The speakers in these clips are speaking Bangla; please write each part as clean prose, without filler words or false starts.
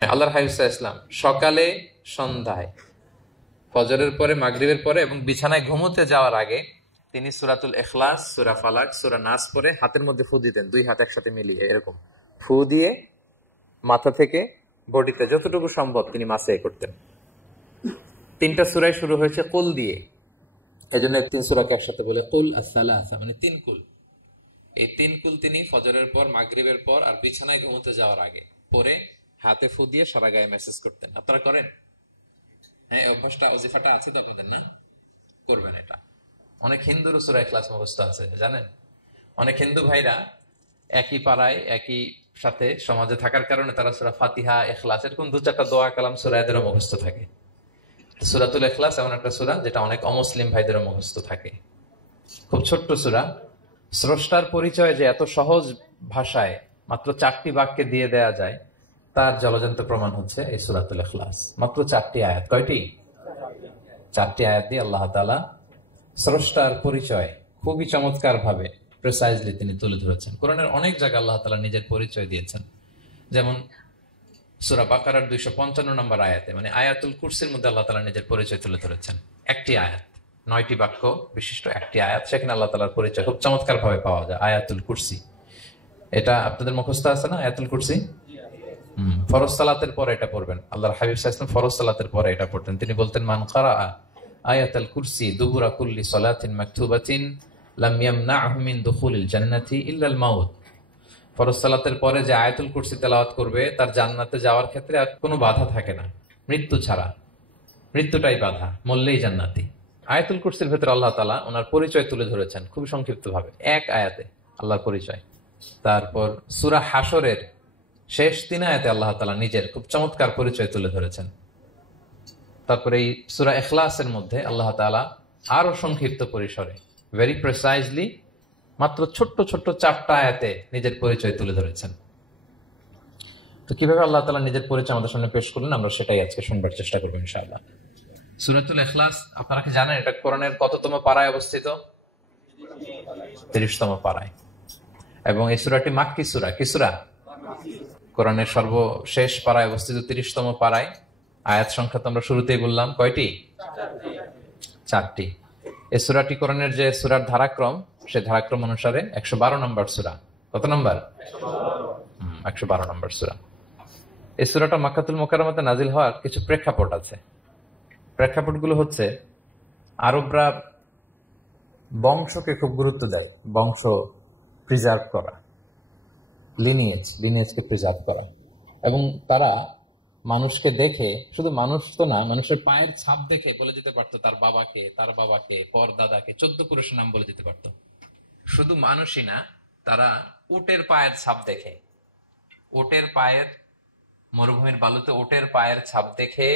আল্লাহর হাবিব সাল্লাল্লাহু আলাইহি ওয়াসাল্লাম সকালে, সন্ধ্যায়, ফজরের পরে, মাগরিবের পরে এবং বিছানায় ঘুমোতে যাওয়ার আগে তিনি সূরাতুল ইখলাস, সূরা ফালাক, সূরা নাস পড়ে হাতের মধ্যে ফু দিতেন, দুই হাত একসাথে মিলিয়ে এরকম ফু দিয়ে মাথা থেকে বডিতে যতটুকু সম্ভব তিনি মাসে করতেন। তিনটা সূরাই শুরু হয়েছে কুল দিয়ে, এজন্য তিন সূরাকে একসাথে বলে কুল আস-সালাসা, মানে তিন কুল। এই তিন কুল তিনি ফজরের পর, মাগরিবের পর আর বিছানায় ঘুমোতে যাওয়ার আগে পরে হাতে ফু দিয়ে সারা গায়ে মেসেজ করতেন। আপনারা করেন? হ্যাঁ, অভ্যাসটা, ওজিফাটা আছে তো আপনাদের, না? করবেন এটা। অনেক হিন্দুর সূরা ইখলাস মুখস্থ আছে, জানেন? অনেক হিন্দু ভাইরা একই পাড়ায়, একই সাথে সমাজে থাকার কারণে তারা সূরা ফাতিহা, ইখলাস এরকম দু চারটা দোয়া কালাম সূরা এদেরও মুখস্থ থাকে। সূরাতুল ইখলাস এমন একটা সূরা যেটা অনেক অমুসলিম ভাইদেরও মুখস্থ থাকে। খুব ছোট্ট সূরা। স্রষ্টার পরিচয় যে এত সহজ ভাষায় মাত্র 4টি বাক্যে দিয়ে দেয়া যায়, তার জলজন্ত প্রমাণ হচ্ছে এই সূরাতুল ইখলাস। মাত্র 4টি আয়াত। কয়টি? 4টি আয়াত দিয়ে আল্লাহ তাআলা স্রষ্টার পরিচয় খুবই চমৎকার ভাবে, প্রিসাইজলি তিনি তুলে ধরেছেন। কোরআনের অনেক জায়গায় আল্লাহ তাআলা নিজের পরিচয় দিয়েছেন। যেমন সূরা বাকারার 255 নম্বর আয়াতে, মানে আয়াতুল কুরসির মধ্যে আল্লাহ তাআলা নিজের পরিচয় তুলে ধরেছেন। একটি আয়াত, 9টি বাক্য বিশিষ্ট একটি আয়াত, সেখানে আল্লাহ তাআলার পরিচয় খুব চমৎকার ভাবে পাওয়া যায়। আয়াতুল কুরসি, এটা আপনাদের মুখস্থ আছে না? আয়াতুল কুরসি ফরজ সালাতের পরে এটা পড়বেন। আল্লাহর হাবিব সাল্লাল্লাহু আলাইহি ওয়াসাল্লাম ফরজ সালাতের পরে এটা পড়তেন। তিনি বলতেন, মান ক্বারা আয়াতুল কুরসি দুবুরা কুল্লি সালাতিন মাকতুবাতিন লাম ইয়ামনাহু মিন দুখুলিল জান্নাতি ইল্লা আল মাউত। ফরজ সালাতের পরে যে আয়াতুল কুরসি তেলাওয়াত করবে তার জান্নাতে যাওয়ার ক্ষেত্রে আর কোনো বাধা থাকে না, মৃত্যু ছাড়া। মৃত্যুটাই বাধা, মরলেই জান্নাতি। আয়াতুল কুরসির ভেতরে আল্লাহ তাআলা ওনার পরিচয় তুলে ধরেছেন খুব সংক্ষিপ্ত ভাবে, এক আয়াতে আল্লাহর পরিচয়। তারপর সূরা হাশরের শেষ 3 আয়াতে আল্লাহ তাআলা নিজের খুব চমৎকার পরিচয় তুলে ধরেছেন। তারপরে এই সূরা ইখলাসের মধ্যে আল্লাহ তাআলা আরো সংক্ষিপ্ত পরিসরে, ভেরি প্রিসাইজলি, মাত্র ছোট্ট ছোট্ট 4টা আয়াতে নিজের পরিচয় তুলে ধরেছেন। তো কিভাবে আল্লাহ তাআলা নিজের পরিচয় আমাদের সামনে পেশ করলেন, আমরা সেটাই আজকে শুনবার চেষ্টা করবো ইনশাআল্লাহ। সূরাতুল ইখলাস আপনারা কি জানেন এটা কোরআনের কততম পারায় অবস্থিত? 30তম পারায়। এবং এই সূরাটি মাক্কি সূরা। কি সূরা? কোরআনের সর্বশেষ পারায় অবস্থিত 30তম পারায়। আয়াত সংখ্যা তো আমরা শুরুতেই বললাম, কয়টি? 4টি। এই সূরাটি কোরআনের যে সূরার ধারাক্রম, সে ধারাক্রম অনুসারে 112 নম্বর সূরা। কত নম্বর? 112 নম্বর সূরা। এই সূরাটা মক্কাতুল মুকাররমাতে নাজিল হওয়ার কিছু প্রেক্ষাপট আছে। প্রেক্ষাপটগুলো হচ্ছে, আরবরা বংশকে খুব গুরুত্ব দেয়, বংশ প্রিজার্ভ করা, লিনিয়েজকে প্রিজার্ভ করা। এবং তারা মানুষকে দেখে, শুধু মানুষ তো না, মানুষের পায়ের ছাপ দেখে বলে দিতে পারতো তার বাবাকে, তার বাবাকে, পর দাদাকে, 14 পুরুষের নাম বলে দিতে পারতো। শুধু মানুষই না, তারা উটের পায়ের ছাপ দেখে, উটের পায়ের, মরুভূমির বালুতে উটের পায়ের ছাপ দেখে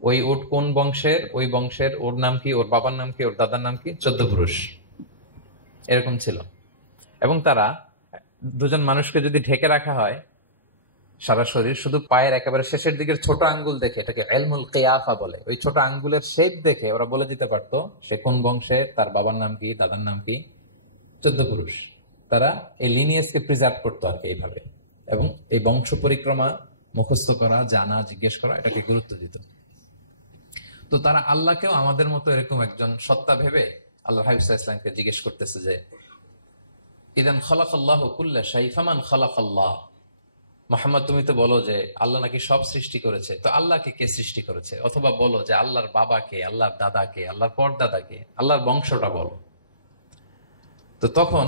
ওই উট কোন বংশের, ওই বংশের ওর নাম কি, ওর বাবার নাম কি, ওর দাদার নাম কি, 14 পুরুষ এরকম ছিল। এবং তারা, দুজন মানুষকে যদি ঢেকে রাখা হয় সারা শরীর, শুধু পায়ের একেবারে শেষের দিকের ছোট আঙ্গুল দেখে, এটাকে ইলমুল কিয়াফা বলে, ওই ছোট আঙ্গুলের শেপ দেখে ওরা বলে দিতে পারতো সে কোন বংশের, তার বাবার নাম কি, দাদার নাম কি, 14 পুরুষ। তারা এই লিনিয়েজকে প্রিজার্ভ করতো আর কি এইভাবে। এবং এই বংশ পরিক্রমা মুখস্থ করা, জানা, জিজ্ঞেস করা, এটাকে গুরুত্ব দিত। তো তারা আল্লাহকেও আমাদের মতো এরকম একজন সত্তা ভেবে আল্লাহ হাবিব সাল্লাল্লাহু আলাইহি ওয়াসাল্লামকে জিজ্ঞেস করতেছে যে, ইদান খালাকাল্লাহু কুল্লা শাই ফামান খালাকাল্লাহ। মুহাম্মদ, তুমি তো বলো যে আল্লাহ নাকি সব সৃষ্টি করেছে, তো আল্লাহকে কে সৃষ্টি করেছে? অথবা বলো যে আল্লাহর বাবাকে, আল্লাহর দাদাকে, আল্লাহর পরদাদাকে, আল্লাহর বংশটা বলো। তো তখন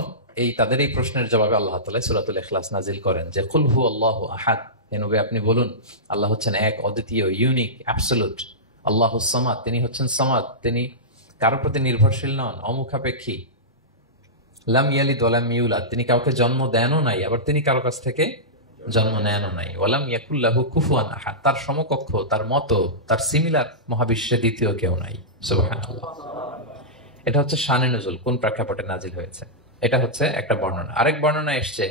তাদের এই প্রশ্নের জবাবে আল্লাহ তাআলা সূরাতুল ইখলাস নাজিল করেন যে, কুল হু আল্লাহু আহাদ, হে নবী আপনি বলুন আল্লাহ হচ্ছেন এক, অদ্বিতীয়, ইউনিক, অ্যাবসলিউট। আল্লাহুস সামাদ, তিনি হচ্ছেন সামাদ, তিনি কারোর প্রতি নির্ভরশীল নন, অমুখাপেক্ষী। লাম ইয়ালিদ ওয়া লাম ইউলাদ, তিনি কাউকে জন্ম দেনও নাই, আবার তিনি কারো কাছ থেকে জন্ম নেনও নাই। ওয়ালাম ইয়াকুল লাহু কুফুয়ান আহাদ, তার সমকক্ষ, তার মতো, তার সিমিলার মহাবিশ্বে দ্বিতীয় কেউ নাই। সুবহানাল্লাহ। এটা হচ্ছে শানে নুজুল, কোন প্রেক্ষাপটে নাজিল হয়েছে, এটা হচ্ছে একটা বর্ণনা। আরেক বর্ণনা এসছে,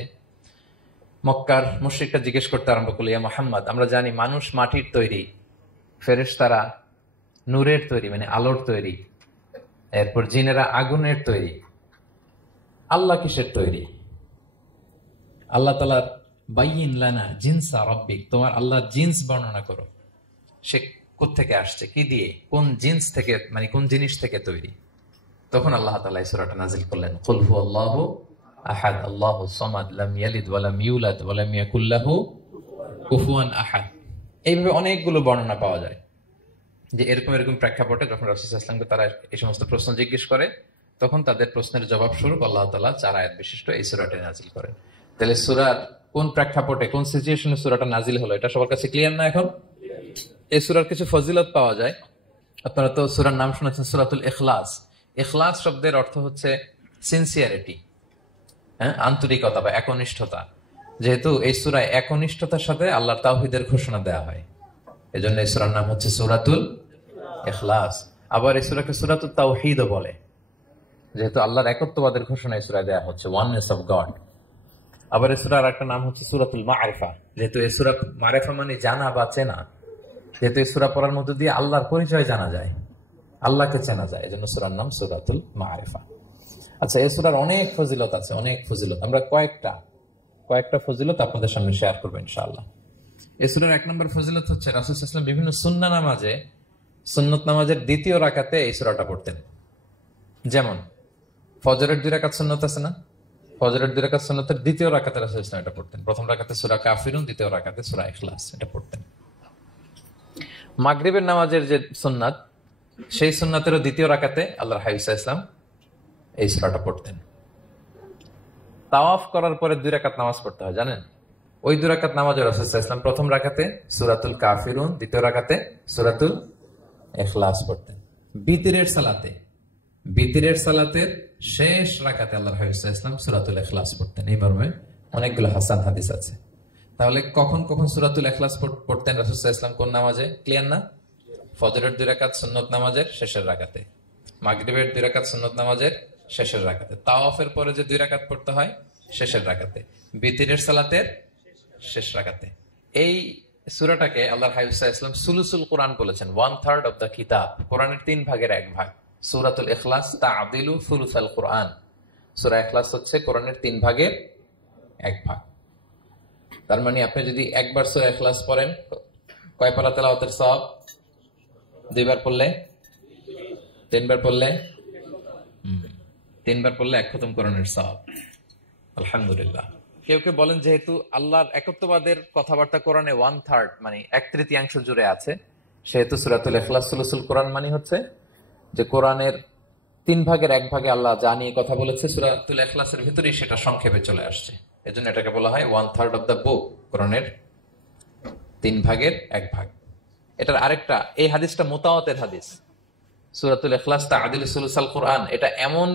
মক্কার মুশরিকরা জিজ্ঞেস করতে আরম্ভ করলো, ইয়া মুহাম্মদ, আমরা জানি মানুষ মাটির তৈরি, ফেরেশতারা নূরের তৈরি, মানে আলোর তৈরি, এরপর জিনেরা আগুনের তৈরি, আল্লাহ কিসের তৈরি? আল্লাহ তাআলার বাইয়িন লানা জিনসা রাব্বিক, তোমার আল্লাহর জিন্স বর্ণনা করো, সে কোত্থেকে আসছে, কি দিয়ে, কোন জিন্স থেকে, মানে কোন জিনিস থেকে তৈরি। তখন আল্লাহ তাআলা এই সূরাটা নাযিল করলেন, কুল হুয়াল্লাহু আহাদ আল্লাহুস সামাদ লাম ইয়ালিদ ওয়া লাম ইউলাদ ওয়া লাম ইয়াকুল লাহু কুফুয়ান আহাদ। এইভাবে অনেকগুলো বর্ণনা পাওয়া যায় যে এরকম এরকম প্রেক্ষাপটে যখন রাসূল সাল্লাল্লাহু আলাইহি ওয়াসাল্লামকে তারা এই সমস্ত প্রশ্ন জিজ্ঞেস করে, তখন তাদের প্রশ্নের জবাব স্বরূপ আল্লাহ তাআলা 4 আয়াত বিশিষ্ট এই সূরাটি নাযিল করেন। তাহলে সূরার কোন প্রেক্ষাপটে, কোন সিচুয়েশনে সূরাটা নাযিল হলো, এটা সবার কাছে ক্লিয়ার না এখন? এই সূরার কিছু ফজিলত পাওয়া যায়। আপনারা তো সূরার নাম শুনেছেন সূরাতুল ইখলাস। ইখলাস শব্দের অর্থ হচ্ছে সিনসিয়ারিটি, আন্তরিকতা বা একনিষ্ঠতা। যেহেতু এই সূরায় একনিষ্ঠতার সাথে আল্লাহর তাওহীদের ঘোষণা দেওয়া হয়, এজন্য এই সূরার নাম হচ্ছে সূরাতুল ইখলাস। আবার এই সূরাকে সূরাতুত তাওহীদও বলে, যেহেতু আল্লাহর একত্ববাদের ঘোষণা এই সূরায় দেওয়া হচ্ছে, ওয়াননেস অফ গড। আবার এই সূরার একটা নাম হচ্ছে সূরাতুল মারিফা, যেহেতু এই সূরা মারিফা মানে জানা বা চেনা, যেহেতু এই সূরা পড়ার মধ্য দিয়ে আল্লাহর পরিচয় জানা যায়, আল্লাহকে চেনা যায়, এজন্য সূরার নাম সূরাতুল মারিফা। আচ্ছা, এই সূরার অনেক ফজিলত আছে, অনেক ফজিলত। আমরা কয়েকটা ফজিলত আপনাদের সামনে শেয়ার করবো ইনশাআল্লাহ। এই সূরার 1 নম্বর ফজিলত হচ্ছে রাসূল সাল্লাল্লাহু আলাইহি ওয়াসাল্লাম বিভিন্ন সুন্নাহ নামাজে, সুন্নত নামাজের দ্বিতীয় রাকাতে এই সূরাটা পড়তেন। যেমন ফজরের 2 রাকাত সুন্নত আছে না, ফজরের 2 রাকাত সুন্নতের দ্বিতীয় রাকাতে রাসূল সাল্লাল্লাহু আলাইহি ওয়াসাল্লাম এটা পড়তেন। প্রথম রাকাতে সূরা কাফিরুন, দ্বিতীয় রাকাতে সূরা ইখলাস, এটা পড়তেন। মাগরিবের নামাজের যে সুন্নাত, সেই সুন্নাতেরও দ্বিতীয় রাকাতে আল্লাহর হাবিব সাল্লাল্লাহু আলাইহি ওয়াসাল্লাম এই সূরাটা পড়তেন। তাওয়াফ করার পরে 2 রাকাত নামাজ পড়তে হয়, জানেন? ওই 2 রাকাত নামাজে রাসূল সাল্লাল্লাহু আলাইহি ওয়াসাল্লাম প্রথম রাকাতে সূরাতুল কাফিরুন, দ্বিতীয় রাকাতে সূরাতুল ইখলাস পড়তেন। বিতিরের সালাতের শেষ রাকাতে আল্লাহর হাবিব সাল্লাল্লাহু আলাইহি ওয়াসাল্লাম সূরাতুল ইখলাস পড়তেন। এই মর্মে অনেকগুলো হাসান হাদিস আছে। তাহলে কখন কখন সূরাতুল ইখলাস পড়তেন রাসূল সাল্লাল্লাহু আলাইহি ওয়াসাল্লাম, কোন নামাজে? ক্লিয়ার না? ফজরের 2 রাকাত সুন্নত নামাজের শেষের রাকাতে, মাগরিবের 2 রাকাত সুন্নত নামাজের শেষের রাকাতে, তাওয়াফের পরে যে 2 রাকাত পড়তে হয় শেষের রাকাতে, বিতিরের সালাতের শেষ রাকাতে। এই সূরাটাকে আল্লাহর হাবিব সাল্লাল্লাহু আলাইহি ওয়াসাল্লাম সুলুসুল কোরআন বলেছেন, 1/3 অফ দ্য কিতাব। কোরআনের 3 ভাগের 1 ভাগ। সূরাতুল ইখলাস তা'দিলু সুলুসাল কোরআন। সূরা ইখলাস হচ্ছে কোরআনের 3 ভাগের 1 ভাগ। তার মানে আপনি যদি একবার সূরা ইখলাস পড়েন, কয় পারা তেলাওয়াতের সওয়াব? 2 বার পড়লে, 3 বার পড়লে, 3 বার পড়লে 1 খতম কোরআনের সওয়াব। আলহামদুলিল্লাহ। কেউ কেউ বলেন যেহেতু আল্লাহর একত্ববাদের কথাবার্তা কোরআনে 1/3 মানে 1/3 জুড়ে আছে, সেহেতু সূরাতুল ইখলাস সুলুসুল কোরআন মানে হচ্ছে যে কোরআনের 3 ভাগের 1 ভাগে আল্লাহ যা নিয়ে কথা বলেছে সূরাতুল ইখলাসের ভিতরেই সেটা সংক্ষেপে চলে আসছে। এজন্য এটাকে বলা হয় 1/3 অফ দ্য বুক, কোরআনের 3 ভাগের 1 ভাগ। এটার আরেকটা, এই হাদিসটা মুতাওয়াতির হাদিস, সূরাতুল ইখলাস তা'দিলু সুলুসাল কোরআন। এটা এমন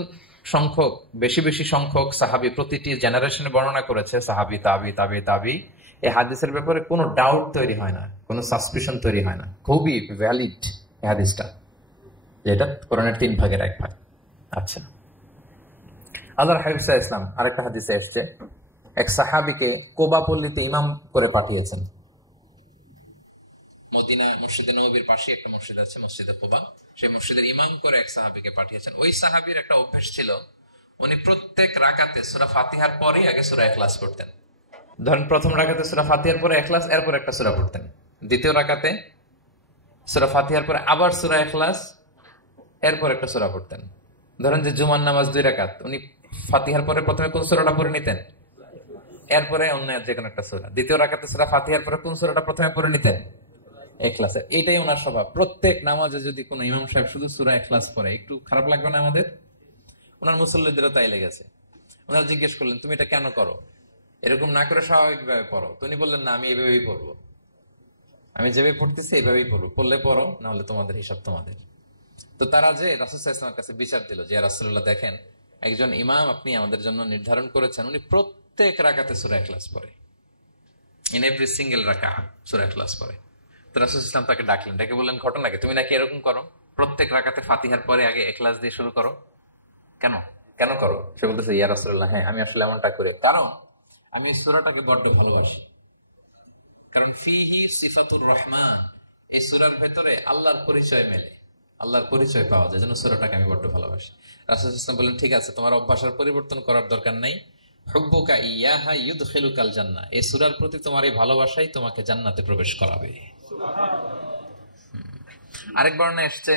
সংখ্যক, বেশি বেশি সংখ্যক সাহাবী প্রতিটি জেনারেশনে বর্ণনা করেছে, সাহাবী, তাবি, তাবি, তাবি। এই হাদিসের ব্যাপারে কোনো ডাউট তৈরি হয় না, কোনো সাসপিশন তৈরি হয় না। খুবই ভ্যালিড এই হাদিসটা, যেটা কোরআনের 3 ভাগের 1 ভাগ। আচ্ছা, আল্লাহর হাবিব সাল্লাল্লাহু আলাইহি ওয়াসাল্লাম আরেকটা হাদিসে এসেছে, এক সাহাবীকে কোবা পল্লীতে ইমাম করে পাঠিয়েছেন। মদিনা মসজিদে নববীর পাশে একটা মসজিদ আছে, মসজিদে কোবা, সেই মসজিদের ইমাম করে এক সাহাবীকে পাঠিয়েছেন। ওই সাহাবীর একটা অভ্যাস ছিল, উনি প্রত্যেক রাকাতে সূরা ফাতিহার পরে আগে সূরা ইখলাস পড়তেন। ধরেন প্রথম রাকাতে সূরা ফাতিহার পরে ইখলাস, এরপর একটা সূরা পড়তেন। দ্বিতীয় রাকাতে সূরা ফাতিহার পরে আবার সূরা ইখলাস, এরপর একটা সূরা পড়তেন। ধরেন যে জুমার নামাজ 2 রাকাত, উনি ফাতিহার পরে প্রথমে কোন সূরাটা পড়ে নিতেন, এরপরে অন্য যে কোনো একটা সূরা। দ্বিতীয় রাকাতে সূরা ফাতিহার পরে কোন সূরাটা প্রথমে পড়ে নিতেন? ইখলাসের। এটাই ওনার স্বভাব। প্রত্যেক নামাজে যদি কোনো ইমাম সাহেব শুধু সূরা ইখলাস পড়ে, একটু খারাপ লাগবে না আমাদের? ওনার মুসল্লিদেরও তাই লেগেছে। ওনারা জিজ্ঞেস করলেন, তুমি এটা কেন করো? এরকম না করে স্বাভাবিকভাবে পড়ো। তো উনি বললেন, না, আমি এইভাবেই পড়বো, আমি যেভাবে পড়তেছি এইভাবেই পড়বো, পড়লে পড়ো, না হলে তোমাদের হিসাব তোমাদের। তো তারা যে রাসূল সাল্লাল্লাহু আলাইহি ওয়াসাল্লামের কাছে বিচার দিল যে, ইয়া রাসূলুল্লাহ, দেখেন একজন ইমাম আপনি আমাদের জন্য নির্ধারণ করেছেন, উনি প্রত্যেক রাকাতে সূরা ইখলাস পড়ে, ইন এভরি সিঙ্গেল রাকা সূরা ইখলাস পড়ে। তো রাসূল সাল্লাল্লাহু আলাইহি ওয়াসাল্লাম তাকে ডাকলেন, ডেকে বললেন, ঘটনা কি? তুমি নাকি এরকম করো, প্রত্যেক রাকাতে ফাতিহার পরে আগে ইখলাস দিয়ে শুরু করো, কেন কেন করো? সে বলতেছে, ইয়া রাসূলুল্লাহ, হ্যাঁ আমি আসলে এমনটা করি, কারণ আমি এই সূরাটাকে বড্ড ভালোবাসি। কারণ ফিহি সিফাতুর রহমান, এই সূরার ভেতরে আল্লাহর পরিচয় মেলে, আল্লাহর পরিচয় পাওয়া যায়, যেন সূরাটাকে আমি বড্ড ভালোবাসি। রাসূল সাল্লাল্লাহু আলাইহি ওয়াসাল্লাম বললেন, ঠিক আছে, তোমার অভ্যাসের পরিবর্তন করার দরকার নাই, হুব্বুকা ইয়াহা ইউদখিলুকাল জান্নাহ, এই সূরার প্রতি তোমার এই ভালোবাসাই তোমাকে জান্নাতে প্রবেশ করাবে। আরেক বর্ণনা এসেছে,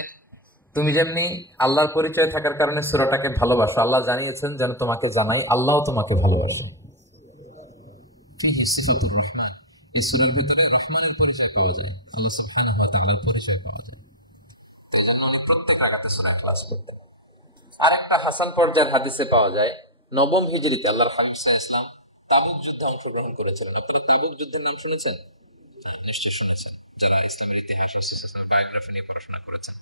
তুমি যেমনি আল্লাহর পরিচয় থাকার কারণে সূরাটাকে ভালোবাসো, আল্লাহ জানিয়েছেন যেন তোমাকে জানাই আল্লাহ তোমাকে ভালোবাসে। এই সূরার ভিতরে রহমানের পরিচয় পাওয়া যায়, আল্লাহ সুবহানাহু ওয়া তাআলার পরিচয় পাওয়া যায়। এজন্য আমি প্রত্যেক আয়াতে সূরা ইখলাস পড়তাম। আরেকটা হাসান পর্যায়ের হাদিসে পাওয়া যায়, নবম হিজরিতে আল্লাহর খলিল সাল্লাল্লাহু আলাইহি ওয়াসাল্লাম তাবুক যুদ্ধে অংশগ্রহণ করেছিলেন। আপনারা তাবুক যুদ্ধের নাম শুনেছেন? নিশ্চয়ই শুনেছেন, যারা ইসলামের ইতিহাস ইসলামের বায়োগ্রাফি নিয়ে পড়াশোনা করেছেন।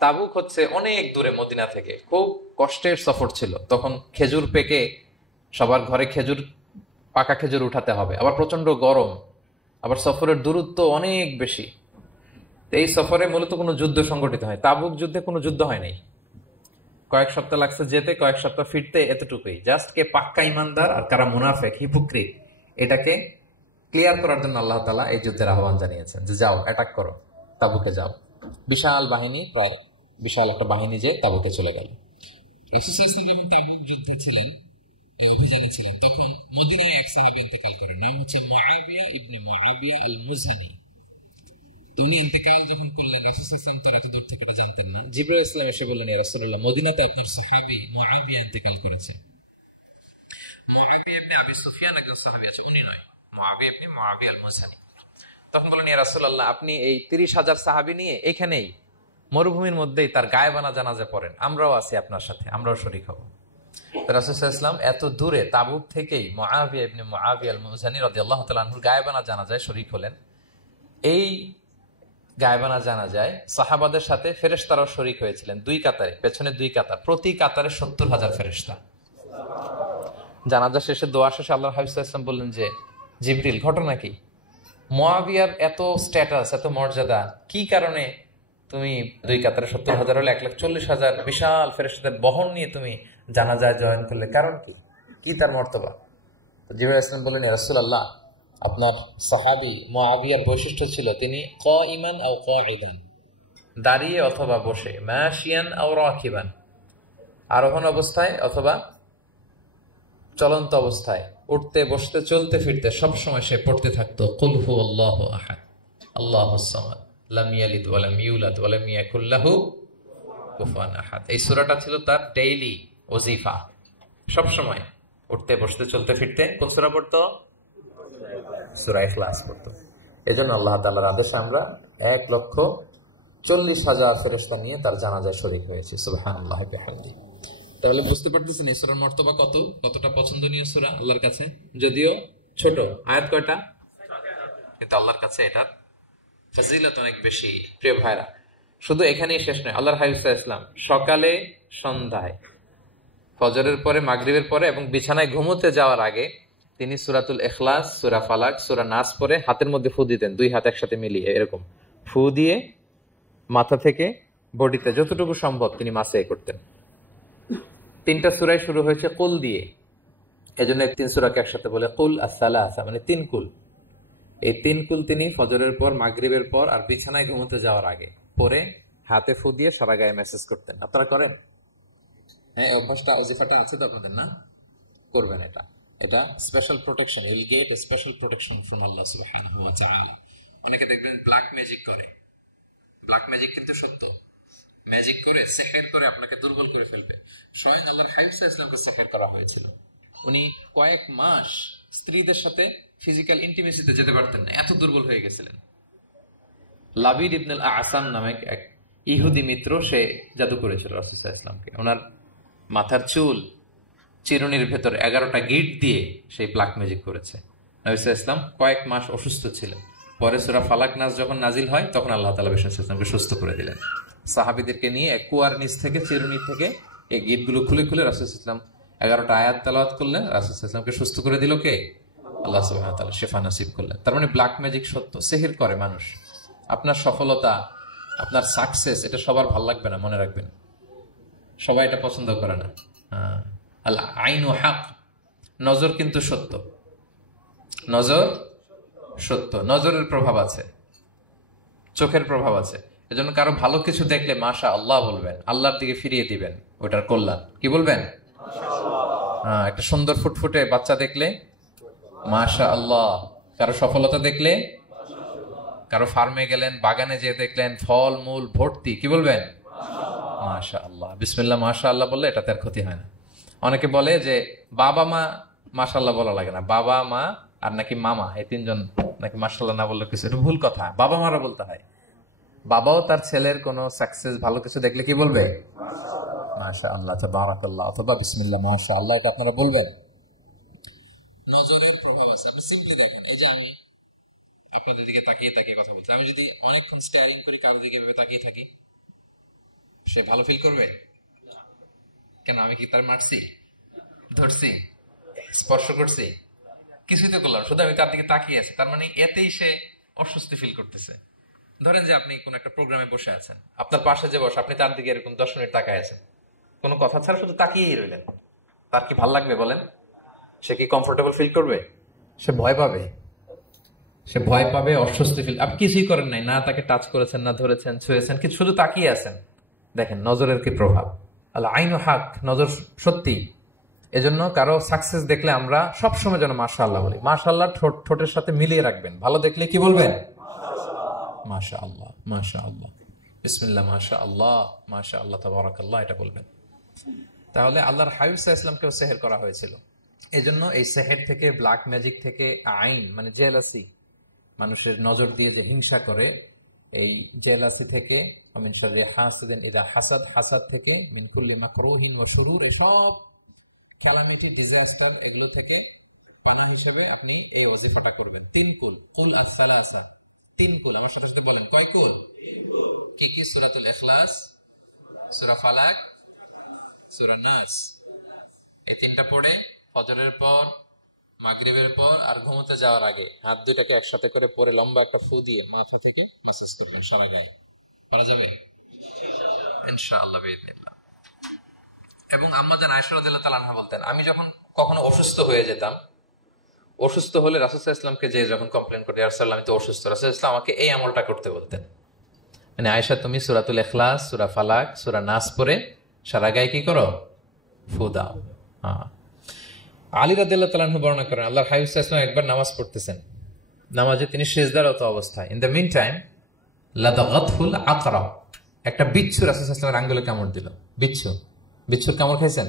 তাবুক হচ্ছে অনেক দূরে মদিনা থেকে, খুব কষ্টের সফর ছিল। তখন খেজুর পেকে সবার ঘরে পাকা খেজুর উঠাতে হবে, আবার প্রচন্ড গরম, আবার সফরের দূরত্ব অনেক বেশি। এই সফরে মূলত কোনো যুদ্ধ সংগঠিত হয়, তাবুক যুদ্ধে কোনো যুদ্ধ হয় নাই। কয়েক সপ্তাহ লাগছে যেতে, কয়েক সপ্তাহ ফিরতে, এতটুকুই। জাস্ট কে পাক্কা ইমানদার আর কারা মুনাফেক হিপোক্রিট, এটাকে ক্লিয়ার করার জন্য আল্লাহ তাআলা এই যুদ্ধের আহ্বান জানিয়েছেন যে যাও, অ্যাটাক করো, তাবুকে যাও। বিশাল বাহিনী, প্রায় বিশাল একটা বাহিনী যে তাবুকে চলে গেল। রাসূল সাল্লাল্লাহু আলাইহি ওয়াসাল্লাম তাবুক যুদ্ধে ছিলেন, অভিযানে ছিলেন। তখন মদিনায় এক সাহাবী ইন্তেকাল করেন, নাম হচ্ছে মুআবিয়া ইবনে মুআবিয়া আল-মুযনি। তিনি ইন্তেকাল যখন করলেন, রাসূল সাল্লাল্লাহু আলাইহি ওয়াসাল্লাম তার এত দূর থেকে এটা জানতেন না। জিবরাইল ইসলাম এসে বললেন, ইয়া রাসূলুল্লাহ, মদিনাতে আপনার সাহাবী মুআবিয়া ইন্তেকাল করেছে। মুআবিয়া ইবনে আবি সুফিয়ান একজন সাহাবী আছে, উনি নয়, মুআবিয়া ইবনে মুআবিয়া আল-মুযনি। তখন বললেন, ইয়া রাসূলুল্লাহ, আপনি এই ৩০,০০০ সাহাবী নিয়ে এখানেই মরুভূমির মধ্যেই তার গায়েবানা জানাজা পড়েন, আমরাও আছি আপনার সাথে, আমরাও শরীক হব। রাসূল সাল্লাল্লাহু আলাইহি ওয়াসাল্লাম এত দূরে তাবুক থেকেই মুআবিয়া ইবনে মুআবিয়া আল-মুযনি রাদিয়াল্লাহু তাআলা আনহুর গায়েবানা জানাজায় শরীক হলেন। এই গায়েবানা জানাজায় সাহাবাদের সাথে ফেরেশতারাও শরীক হয়েছিলেন, দুই কাতারে, পেছনে দুই কাতার, প্রতি কাতারে ৭০,০০০ ফেরেশতা। জানাজা শেষে, দোয়া শেষে আল্লাহর হাবিব সাল্লাল্লাহু আলাইহি ওয়াসাল্লাম বললেন যে, জিবরিল, ঘটনা কি? মুআবিয়ার এত স্ট্যাটাস, এত মর্যাদা, কি কারণে তুমি দুই কাতারে ৭০,০০০ হলে ১,৪০,০০০ বিশাল ফেরেশতাদের বহন নিয়ে তুমি জানাজায় জয়েন করলে, কারণ কি? কি তার মর্তবা? জিবরাইল আলাইহিস সালাম বললেন, ইয়া রাসূলুল্লাহ, আপনার সাহাবী মুআবিয়ার বৈশিষ্ট্য ছিল তিনি কাইমান আও কাঈদান, দাঁড়িয়ে অথবা বসে, মাশিয়ান আও রাকিবান, আরোহণ অবস্থায় অথবা চলন্ত অবস্থায়, উঠতে বসতে চলতে ফিরতে সবসময় সে পড়তে থাকতো কুল হুয়াল্লাহু আহাদ আল্লাহুস সামাদ লাম ইয়ালিদ ওয়া লাম ইউলাদ ওয়া লাম ইয়াকুল লাহু কুফুয়ান আহাদ। এই সূরাটা ছিল তার ডেইলি ওজিফা, সবসময় উঠতে বসতে চলতে ফিরতে কোন সূরা পড়তো? সূরা ইখলাস পড়তো। এজন্য আল্লাহ তাআলার আদেশে আমরা ১,৪০,০০০ ফেরেশতা নিয়ে তার জানাজায় শরীক হয়েছি। সুবহানাল্লাহি ওয়া বিহামদিহি। তাহলে বুঝতে পারতেছেন এই সূরার মর্তবা কতটা পছন্দনীয় সূরা আল্লাহর কাছে। যদিও ছোট আয়াত, কয়টা, কিন্তু আল্লাহর কাছে এটার ফজিলত অনেক বেশি। প্রিয় ভাইরা, শুধু এখানেই শেষ নয়, আল্লাহর হাবিব সাল্লাল্লাহু আলাইহি ওয়াসাল্লাম সকালে, সন্ধ্যায়, ফজরের পরে, মাগরিবের পরে এবং বিছানায় ঘুমোতে যাওয়ার আগে তিনি সূরাতুল ইখলাস, সূরা ফালাক, সূরা নাস পড়ে হাতের মধ্যে ফু দিতেন, দুই হাত একসাথে মিলিয়ে এরকম ফু দিয়ে মাথা থেকে বডিতে যতটুকু সম্ভব তিনি মাসে করতেন। ৩টা সূরাই শুরু হয়েছে কুল দিয়ে, এজন্য ৩ সূরাকে একসাথে বলে কুল আস-সালাসা, মানে ৩ কুল। এই ৩ কুল তিনি ফজরের পর, মাগরিবের পর আর বিছানায় ঘুমোতে যাওয়ার আগে পরে হাতে ফু দিয়ে সারা গায়ে মেসেজ করতেন। আপনারা করেন? হ্যাঁ, অভ্যাসটা, ওজিফাটা আছে তো আপনাদের, না? করবেন। এটা special protection, you will get a special protection from Allah সুবহানাহু ওয়া তাআলা। অনেকে দেখবেন ব্ল্যাক ম্যাজিক করে, ব্ল্যাক ম্যাজিক কিন্তু সত্য, ম্যাজিক করে, সেহের করে আপনাকে দুর্বল করে ফেলবে। স্বয়ং আল্লাহর হাবিব সাল্লাল্লাহু আলাইহি ওয়াসাল্লামকে সেহের করা হয়েছিল। উনি কয়েক মাস স্ত্রীদের সাথে ফিজিক্যাল ইন্টিমেসিতে যেতে পারতেন না, এত দুর্বল হয়ে গেছিলেন। লাবিদ ইবনে আল-আসাম নামে এক ইহুদি মিত্র, সে জাদু করেছিল রাসূল সাল্লাল্লাহু আলাইহি ওয়াসাল্লামকে। ওনার মাথার চুল, চিরুনির ভেতর 11টা গিট দিয়ে সেই ব্ল্যাক ম্যাজিক করেছে। নবী সাল্লাল্লাহু আলাইহি ওয়াসাল্লাম কয়েক মাস অসুস্থ ছিলেন। পরে সূরা ফালাক, নাস যখন নাজিল হয় তখন আল্লাহ তাআলা বিষ্ণু সাল্লাল্লাহু আলাইহি ওয়াসাল্লামকে সুস্থ করে দিলেন। সাহাবীদেরকে নিয়ে এক কুয়ার নিচ থেকে, চিরুনি থেকে এই গিটগুলো খুলে খুলে রাসূল সাল্লাল্লাহু আলাইহি ওয়াসাল্লাম 11টা আয়াত তেলাওয়াত করলেন। রাসূল সাল্লাল্লাহু আলাইহি ওয়াসাল্লামকে সুস্থ করে দিল কে? আল্লাহ সুবহানাহু ওয়া তাআলা শিফা নসিব করলেন। তার মানে ব্ল্যাক ম্যাজিক সত্য, সেহের করে মানুষ। আপনার সফলতা, আপনার সাকসেস, এটা সবার ভালো লাগবে না, মনে রাখবেন। সবাই এটা পছন্দ করে না। আল আইনু হক, নজর কিন্তু সত্য, নজর সত্য, নজরের প্রভাব আছে, চোখের প্রভাব আছে। এজন্য কারো ভালো কিছু দেখলে মাশা আল্লাহ বলবেন, আল্লাহর দিকে ফিরিয়ে দিবেন, ওটার কল্যাণ কি বলবেন? একটা সুন্দর ফুটফুটে বাচ্চা দেখলে মাশা আল্লাহ, কারো সফলতা দেখলে, কারো ফার্মে গেলেন, বাগানে যেয়ে দেখলেন ফল মূল ভর্তি, কি বলবেন? মাশা আল্লাহ, বিসমিল্লাহ মাশা আল্লাহ বললে এটাতে আর ক্ষতি হয় না। অনেকে বলে যে বাবা মা মাশাআল্লাহ বলা লাগে না, বাবা মা আর নাকি মামা, এই তিনজন নাকি মাশাআল্লাহ না বললে কিছু, এটা ভুল কথা, বাবা মারা বলতে হয়। বাবাও তার ছেলের কোনো সাকসেস ভালো কিছু দেখলে কি বলবে? মাশা আল্লাহ, তাবারাকাল্লাহ, অথবা বিসমিল্লাহ মাশা আল্লাহ, এটা আপনারা বলবেন। নজরের প্রভাব আছে। আপনি সিম্পলি দেখেন, এই যে আমি আপনাদের দিকে তাকিয়ে তাকিয়ে কথা বলছি, আমি যদি অনেকক্ষণ স্টারিং করি কারো দিকে ভেবে তাকিয়ে থাকি, সে ভালো ফিল করবে? কেন, আমি কি তার মারছি, ধরছি, স্পর্শ করছি? কিছুই তো করলাম, শুধু আমি তার দিকে তাকিয়ে আছি, তার মানে এতেই সে অস্বস্তি ফিল করতেছে। ধরেন যে আপনি কোন একটা প্রোগ্রামে বসে আছেন, আপনার পাশে যে বসে, আপনি তার দিকে এরকম 10 মিনিট তাকায় আছেন, কোনো কথা ছাড়া শুধু তাকিয়েই রইলেন, তার কি ভাল লাগবে বলেন? সে কি কমফোর্টেবল ফিল করবে? সে ভয় পাবে, সে ভয় পাবে, অস্বস্তি ফিল। আপনি কিছুই করেন নাই, না তাকে টাচ করেছেন, না ধরেছেন, ছুঁয়েছেন, কিছু, শুধু তাকিয়ে আছেন। দেখেন নজরের কি প্রভাব। আল্লাহ আইনু হাক, নজর সত্যি। এজন্য কারো সাকসেস দেখলে আমরা সবসময় যেন মাশাআল্লাহ বলি। মাশাআল্লাহ ঠোঁটের সাথে মিলিয়ে রাখবেন। ভালো দেখলে কি বলবেন? মাশাআল্লাহ, মাশাআল্লাহ, বিসমিল্লাহ মাশাআল্লাহ, মাশাআল্লাহ, তাবারাকাল্লাহ, এটা বলবেন। তাহলে আল্লাহর হাবিব সাল্লাল্লাহু আলাইহি ওয়াসাল্লামকেও সেহের করা হয়েছিল। এজন্য এই সেহের থেকে, ব্ল্যাক ম্যাজিক থেকে, আইন মানে জেলাসি, মানুষের নজর দিয়ে যে হিংসা করে, এই জেলাসি থেকে, মিন শাররি হাসিদিন ইযা হাসাদ, হাসাদ থেকে, মিন কুল্লি মাকরুহিন ওয়া সুরুর, এই সব ক্যালামিটি, ডিজাস্টার, এগুলো থেকে পানা হিসেবে আপনি এই ওয়াজিফাটা করবেন। 3 কুল, কুল আস-সালাসা, 3 কুল। আমার সাথে সাথে বলেন, কয় কুল? কি কি? সূরাতুল ইখলাস, সূরা ফালাক, সূরা নাস। এই 3টা পড়ে ফজরের পর, মাগরিবের পর আর ঘুমোতে যাওয়ার আগে হাত দুইটাকে একসাথে করে পরে লম্বা একটা ফু দিয়ে মাথা থেকে মাসাজ করবেন সারা গায়ে। করা যাবে ইনশাআল্লাহ বিইذنিল্লাহ। এবং আম্মা জান আয়েশা রাদিয়াল্লাহু তাআলা আনহা বলতেন, আমি যখন কখনো অসুস্থ হয়ে যেতাম, অসুস্থ হলে রাসূল সাল্লাল্লাহু আলাইহি ওয়াসাল্লামকে যে যখন কমপ্লেইন করি, ইয়া রাসূলুল্লাহ আমি তো অসুস্থ, রাসূল সাল্লাল্লাহু আলাইহি ওয়াসাল্লাম আমাকে এই আমলটা করতে বলতেন। মানে আয়েশা, তুমি সূরাতুল ইখলাস, সূরা ফালাক, সূরা নাস পড়ে সারা গায়ে কি করো? ফু দাও। হ্যাঁ। আলী রাদিয়াল্লাহু তাআলা আনহু বর্ণনা করেন, আল্লাহর হাবিব সাল্লাল্লাহু আলাইহি ওয়াসাল্লাম একবার নামাজ পড়তেছেন, নামাজে তিনি সিজদারত অবস্থায়, ইন দ্য মিন টাইম লাদাগাতহুল আকরা, একটা বিচ্ছু রাসূল সাল্লাল্লাহু আলাইহি ওয়াসাল্লামের আঙ্গুলে কামড় দিল। বিচ্ছুর কামড় খাইছেন?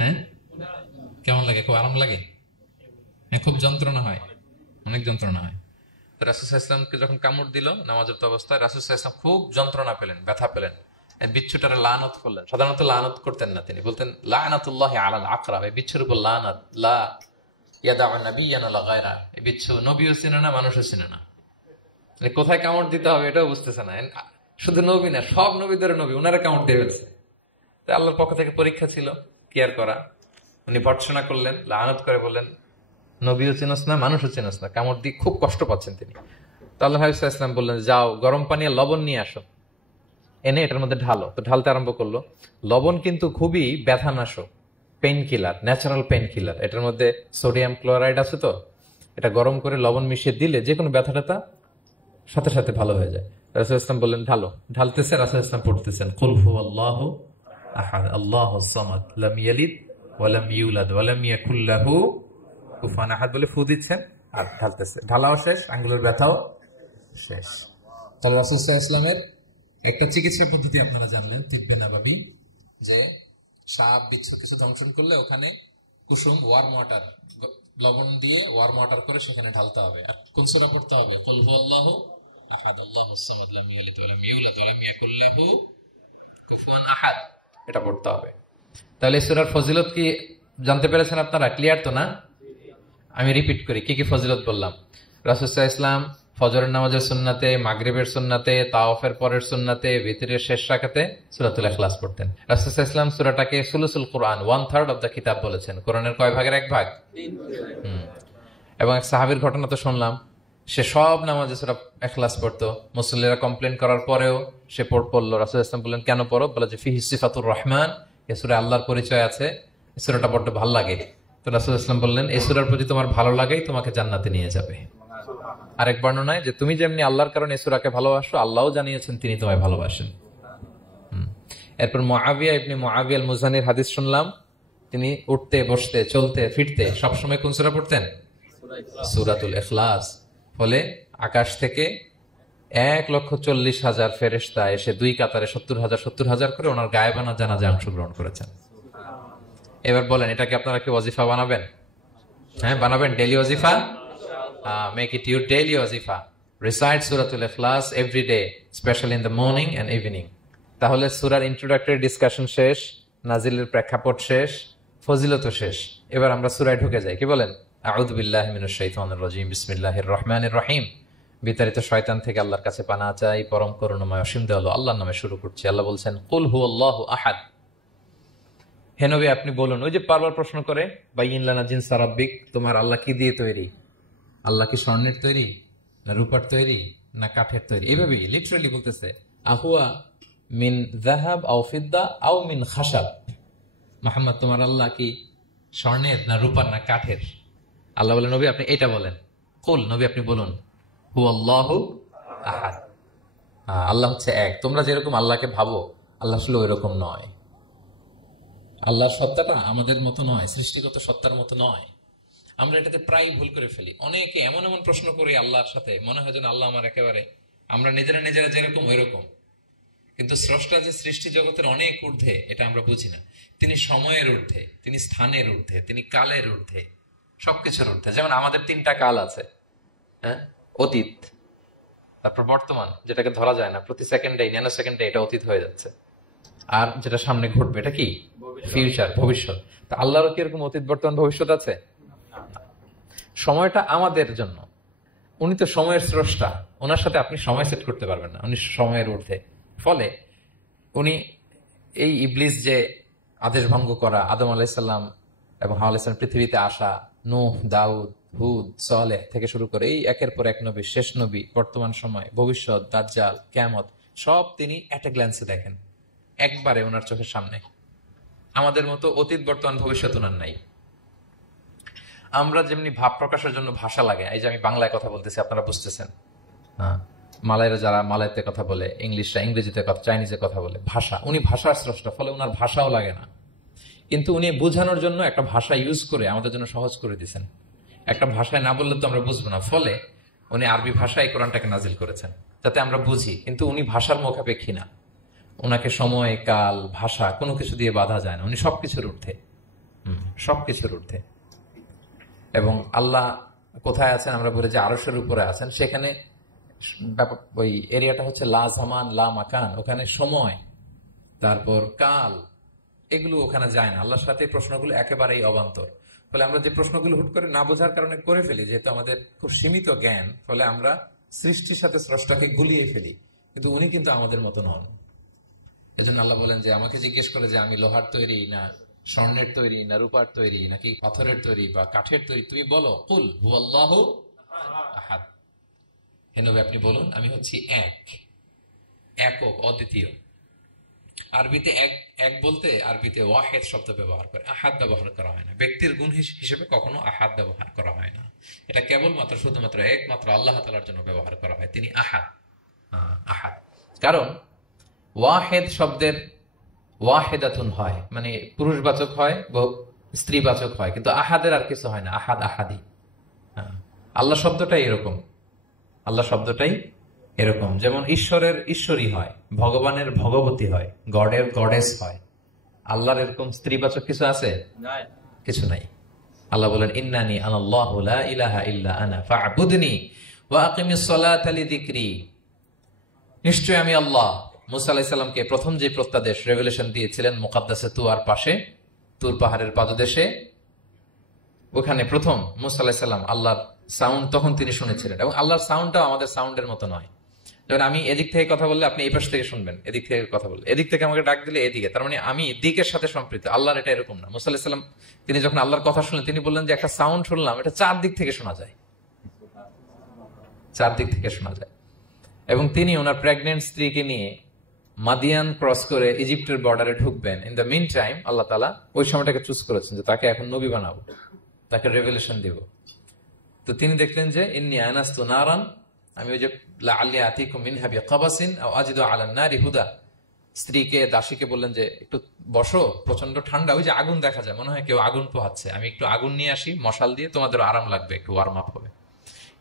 হ্যাঁ, কেমন লাগে? খুব আরাম লাগে? খুব যন্ত্রণা হয়, অনেক যন্ত্রণা হয়। রাসূল সাল্লাল্লাহু আলাইহি ওয়াসাল্লামকে যখন কামড় দিল নামাজের অবস্থায়, রাসূল সাল্লাল্লাহু আলাইহি ওয়াসাল্লাম খুব যন্ত্রণা পেলেন, ব্যথা পেলেন, বিচ্ছুটারে লানত করলেন। সাধারণত লানত করতেন না, তিনি বলতেন লানাতুল্লাহি আলাল আকরা, এই বিচ্ছুর উপর লানাত, লা ইয়াদাউ নাবিয়ান লা গায়রা, এই বিচ্ছু নবীও চিনে না, মানুষও চিনে না। কোথায় কামড় দিতে হবে এটাও বুঝতেছে না। শুধু নবী না, সব নবীদের নবী, উনারা কামড় দিয়ে ফেলছে। তাই আল্লাহর পক্ষ থেকে পরীক্ষা ছিল, কেয়ার করা। উনি ভর্ৎসনা করলেন, লানত করে বললেন, নবীও চিনস না, মানুষও চিনস না, কামড় দিয়ে খুব কষ্ট পাচ্ছেন তিনি। তো আল্লাহ হাবিব সাল্লাল্লাহু আলাইহি ওয়াসাল্লাম বললেন, যাও গরম পানি আর লবণ নিয়ে আসো, এনে এটার মধ্যে ঢালো। তো ঢালতে আরম্ভ করলো। লবণ কিন্তু খুবই ব্যথানাশক, pain killer, natural pain killer. এটার মধ্যে সোডিয়াম ক্লোরাইড আছে, তো এটা গরম করে লবণ মিশিয়ে দিলে যে কোনো ব্যথা ট্যাথা সাথে সাথে ভালো হয়ে যায়। রাসূল ইসলাম বললেন ঢালো। ঢালতেছে, রাসূল ইসলাম পড়তেছেন কুল হুয়াল্লাহু আহাদ আল্লাহুস সামাদ লাম ইয়ালিদ ওয়া লাম ইউলাদ ওয়া লাম ইয়াকুল লাহু কুফুয়ান আহাদ বলে ফু দিচ্ছেন আর ঢালতেছে। ঢালাও শেষ, আঙ্গুলের ব্যথাও শেষ। তাহলে রাসূল সাল্লাল্লাহু আলাইহি ওয়াসাল্লামের একটা চিকিৎসা পদ্ধতি আপনারা জানলেন, তিব্বে নাবাবী, যে সাপ বিচ্ছু কিছু দংশন করলে ওখানে কুসুম, ওয়ার্ম ওয়াটার, লবণ দিয়ে ওয়ার্ম ওয়াটার করে সেখানে ঢালতে হবে। আর কোন সূরা পড়তে হবে? কুল হুয়াল্লাহু আহাদ আল্লাহুস সামাদ লাম ইয়ালিদ ওয়া লাম ইউলাদ ওয়া লাম ইয়াকুল লাহু কুফুয়ান আহাদ, এটা পড়তে হবে। তাহলে এই সূরার ফজিলত কি জানতে পেরেছেন আপনারা? ক্লিয়ার তো না? আমি রিপিট করি, কি কি ফজিলত বললাম। রাসূল সাল্লাল্লাহু আলাইহি ওয়াসাল্লাম ফজরের নামাজের সুন্নাতে, মাগরিবের সুন্নাতে, তাওয়াফের পরের সুন্নাতে, ভিতরের শেষ রাকাতে সূরাতুল ইখলাস পড়তেন। রাসূল সাল্লাল্লাহু আলাইহি ওয়াসাল্লাম সূরাটাকে সুলুসুল কোরআন, 1/3 অফ দ্য কিতাব বলেছেন। কোরআনের কয় ভাগের 1 ভাগ? এবং এক সাহাবীর ঘটনা তো শুনলাম, সে সব নামাজে সূরা ইখলাস পড়তো। মুসল্লিরা কমপ্লেইন করার পরেও সে পড়লো। রাসূল সাল্লাল্লাহু আলাইহি ওয়াসাল্লাম বললেন, কেন পড়ো? বলে যে ফিহি সিফাতুর রহমান, এই সূরায় আল্লাহর পরিচয় আছে, এই সূরাটা বড় ভালো লাগে। তো রাসূল সাল্লাল্লাহু আলাইহি ওয়াসাল্লাম বললেন, এই সূরার প্রতি তোমার ভালো লাগেই তোমাকে জান্নাতে নিয়ে যাবে। আরেক বর্ণনায় যে তুমি যেমনি আল্লাহর কারণে সূরাকে ভালোবাসো, আল্লাহও জানিয়েছেন তিনি তোমায় ভালোবাসেন। এরপর মুআবিয়া ইবনে মুআবিয়া আল মুজানির হাদিস শুনলাম, তিনি উঠতে বসতে চলতে ফিরতে সবসময় কোন সূরা পড়তেন? সূরাতুল ইখলাস। ফলে আকাশ থেকে 1,40,000 ফেরেশতা এসে দুই কাতারে 70,000 করে ওনার গায়েবানা জানাজায় অংশগ্রহণ করেছেন। এবার বলেন, এটাকে আপনারা কি ওয়াজিফা বানাবেন? হ্যাঁ, বানাবেন। ডেইলি ওয়াজিফা, মেক ইট ইউর ডেইলি ওয়াজিফা। রিসাইট সূরাতুল ইখলাস every day, specially in the morning and evening. তাহলে সূরার ইন্ট্রোডাক্টরি ডিসকাশন শেষ, নাজিলের প্রেক্ষাপট শেষ, ফজিলত শেষ। এবার আমরা সূরায় ঢুকে যাই। কি বলেন? আউযু বিল্লাহি মিনাশ শাইতানির রাজীম, বিসমিল্লাহির রহমানির রহিম। বিতাড়িত শয়তান থেকে আল্লাহর কাছে পানাহ চাই, পরম করুণাময় অসীম দয়ালু আল্লাহর নামে শুরু করছি। আল্লাহ বলছেন, কুল হুয়াল্লাহু আহাদ। হে নবী, আপনি বলুন। ওই যে বারবার প্রশ্ন করে, বাইয়িন লানা জিনসা রাব্বিক, তোমার আল্লাহ কি দিয়ে তৈরি? আল্লাহ কি স্বর্ণের তৈরি, না রূপার তৈরি, না কাঠের তৈরি? এইভাবেই লিটারালি বলতেছে, আহুয়া মিন যাহাব আও ফিদ্দা আও মিন খাশাব। মুহাম্মদ, তোমার আল্লাহ কি স্বর্ণের, না রূপার, না কাঠের? আল্লাহ বলেন, নবী আপনি এটা বলেন। কুল, নবী আপনি বলুন, হুয়াল্লাহু আহাদ। আল্লাহ হচ্ছে এক। তোমরা যেরকম আল্লাহকে ভাবো, আল্লাহ আসলে ওই রকম নয়। আল্লাহর সত্তাটা আমাদের মতো নয়, সৃষ্টিগত সত্তার মতো নয়। আমরা এটাতে প্রায় ভুল করে ফেলি। অনেকে এমন এমন প্রশ্ন করি আল্লাহর সাথে, মনে হয় যেন আল্লাহ আমার একেবারে, আমরা নিজেরা যেরকম ওই রকম। কিন্তু স্রষ্টা যে সৃষ্টি জগতের অনেক ঊর্ধ্বে, এটা আমরা বুঝি না। তিনি সময়ের ঊর্ধ্বে, তিনি স্থানের ঊর্ধ্বে, তিনি কালের ঊর্ধ্বে, সবকিছুর ঊর্ধ্বে। যেমন আমাদের 3টা কাল আছে, হ্যাঁ, অতীত, তারপর বর্তমান, যেটাকে ধরা যায় না, প্রতি সেকেন্ডে, ন্যানো সেকেন্ডে এটা অতীত হয়ে যাচ্ছে। আর যেটা সামনে ঘটবে, এটা কি? ফিউচার, ভবিষ্যৎ। তা আল্লাহরও কি এরকম অতীত, বর্তমান, ভবিষ্যৎ আছে? সময়টা আমাদের জন্য। উনি তো সময়ের স্রষ্টা, ওনার সাথে আপনি সময় সেট করতে পারবেন না, উনি সময়ের ঊর্ধ্বে। ফলে উনি এই ইবলিস যে আদেশ ভঙ্গ করা, আদম আলাইসাল্লাম এবং হাওয়া আলাইসাল্লাম পৃথিবীতে আসা, নূহ, দাউদ, হুদ, সালেহ থেকে শুরু করে এই একের পর এক নবী, শেষ নবী, বর্তমান সময়, ভবিষ্যৎ, দাজ্জাল, কিয়ামত, সব তিনি এট এ গ্ল্যান্সে দেখেন, একবারে ওনার চোখের সামনে। আমাদের মতো অতীত, বর্তমান, ভবিষ্যৎ ওনার নাই। আমরা যেমনি ভাব প্রকাশের জন্য ভাষা লাগে, এই যে আমি বাংলায় কথা বলতেছি, আপনারা বুঝতেছেন, হ্যাঁ, মালাইরা যারা মালাইতে কথা বলে, ইংলিশরা ইংরেজিতে কথা, চাইনিজে কথা বলে, ভাষা, উনি ভাষার স্রষ্টা, ফলে ওনার ভাষাও লাগে না। কিন্তু উনি বোঝানোর জন্য একটা ভাষা ইউজ করে আমাদের জন্য সহজ করে দিয়েছেন। একটা ভাষায় না বললে তো আমরা বুঝবো না, ফলে উনি আরবি ভাষায় কোরআনটাকে নাজিল করেছেন যাতে আমরা বুঝি। কিন্তু উনি ভাষার মুখাপেক্ষী না, ওনাকে সময়, কাল, ভাষা কোনো কিছু দিয়ে বাধা যায় না। উনি সবকিছুর ঊর্ধ্বে, সবকিছুর ঊর্ধ্বে। এবং আল্লাহ কোথায় আছেন? আমরা বলি যে আরশের উপরে আছেন। সেখানে ওই এরিয়াটা হচ্ছে লা জামান লা মাকান, ওখানে সময়, তারপর কাল, এগুলো ওখানে যায় না। আল্লাহর সাথে প্রশ্নগুলো একেবারেই অবান্তর। ফলে আমরা যে প্রশ্নগুলো হুট করে না বোঝার কারণে করে ফেলি, যেহেতু আমাদের খুব সীমিত জ্ঞান, ফলে আমরা সৃষ্টির সাথে স্রষ্টাকে গুলিয়ে ফেলি। কিন্তু উনি কিন্তু আমাদের মতো নন। এজন্য আল্লাহ বলেন যে আমাকে জিজ্ঞেস করে যে আমি লোহার তৈরি, না স্বর্ণের তৈরি, না রূপার তৈরি, নাকি পাথরের তৈরি বা কাঠের তৈরি, তুমি বলো, কুল হুয়াল্লাহু আহাদ। হে নবী আপনি বলুন, আমি হচ্ছি এক, একক, অদ্বিতীয়। আরবিতে এক বলতে আরবিতে ওয়াহেদ শব্দ ব্যবহার করে, আহাদ ব্যবহার করা হয় না। ব্যক্তির গুণ হিসেবে কখনো আহাদ ব্যবহার করা হয় না। এটা কেবলমাত্র শুধুমাত্র একমাত্র আল্লাহ তাআলার জন্য ব্যবহার করা হয়, তিনি আহাদ। আহাদ কারণ ওয়াহেদ শব্দের ওয়াহেদাতুন হয়, মানে পুরুষবাচক হয়, স্ত্রীবাচক হয়, কিন্তু আহাদের আর কিছু হয় না। আহাদ, আহাদি। আল্লাহ শব্দটাই এরকম, আল্লাহ শব্দটাই এরকম। যেমন ঈশ্বরের ঈশ্বরী হয়, ভগবানের ভগবতী হয়, গডের গডেস হয়। আল্লাহর এরকম স্ত্রীবাচক কিছু আছে? কিছু নাই। আল্লাহ বলেন, ইন্নানি আনাল্লাহু লা ইলাহা ইল্লা আনা ফা'বুদনি ওয়া আকিমিস সালাতা লিযিকরি। নিশ্চয় আমি আল্লাহ। মুসা আলাইহিস সালামকে প্রথম যে প্রত্যাদেশ, রেভেলেশন দিয়েছিলেন মুকাদ্দাসে তুয়ার পাশে, তুর পাহাড়ের পাদদেশে, ওখানে প্রথম মুসা আলাইহিস সালাম আল্লাহর সাউন্ড তখন তিনি শুনেছিলেন। এবং আল্লাহর সাউন্ডটাও আমাদের সাউন্ডের মতো নয়। যেমন আমি এদিক থেকে কথা বললে আপনি এই পাশ থেকে শুনবেন, এদিক থেকে কথা বললে, এদিক থেকে আমাকে ডাক দিলে এদিকে, তার মানে আমি দিকের সাথে সম্পৃক্ত। আল্লাহর এটা এরকম না। মুসা আলাইহিস সালাম তিনি যখন আল্লাহর কথা শুনলেন, তিনি বললেন যে একটা সাউন্ড শুনলাম, এটা 4 দিক থেকে শোনা যায়, 4 দিক থেকে শোনা যায়। এবং তিনি ওনার প্রেগনেন্ট স্ত্রীকে নিয়ে মাদিয়ান ক্রস করে ইজিপ্টের বর্ডারে ঢুকবেন। ইন দ্য মিন টাইম আল্লাহ তাআলা ওই সময়টাকে চুজ করেছেন যে তাকে এখন নবী বানাবো, তাকে রেভেলেশন দিব। তো তিনি দেখলেন যে ইন্নী আনাস্তু নারান, আমি ওই যে লাআল্লি আতিকুম মিনহা বিকাবাসিন আও আজিদু আলান নারি হুদা, স্ত্রীকে দাসীকে বললেন যে একটু বসো, প্রচন্ড ঠান্ডা, ওই যে আগুন দেখা যায়, মনে হয় কেউ আগুন পোহাচ্ছে, আমি একটু আগুন নিয়ে আসি মশাল দিয়ে, তোমাদের আরাম লাগবে, একটু ওয়ার্ম আপ হবে।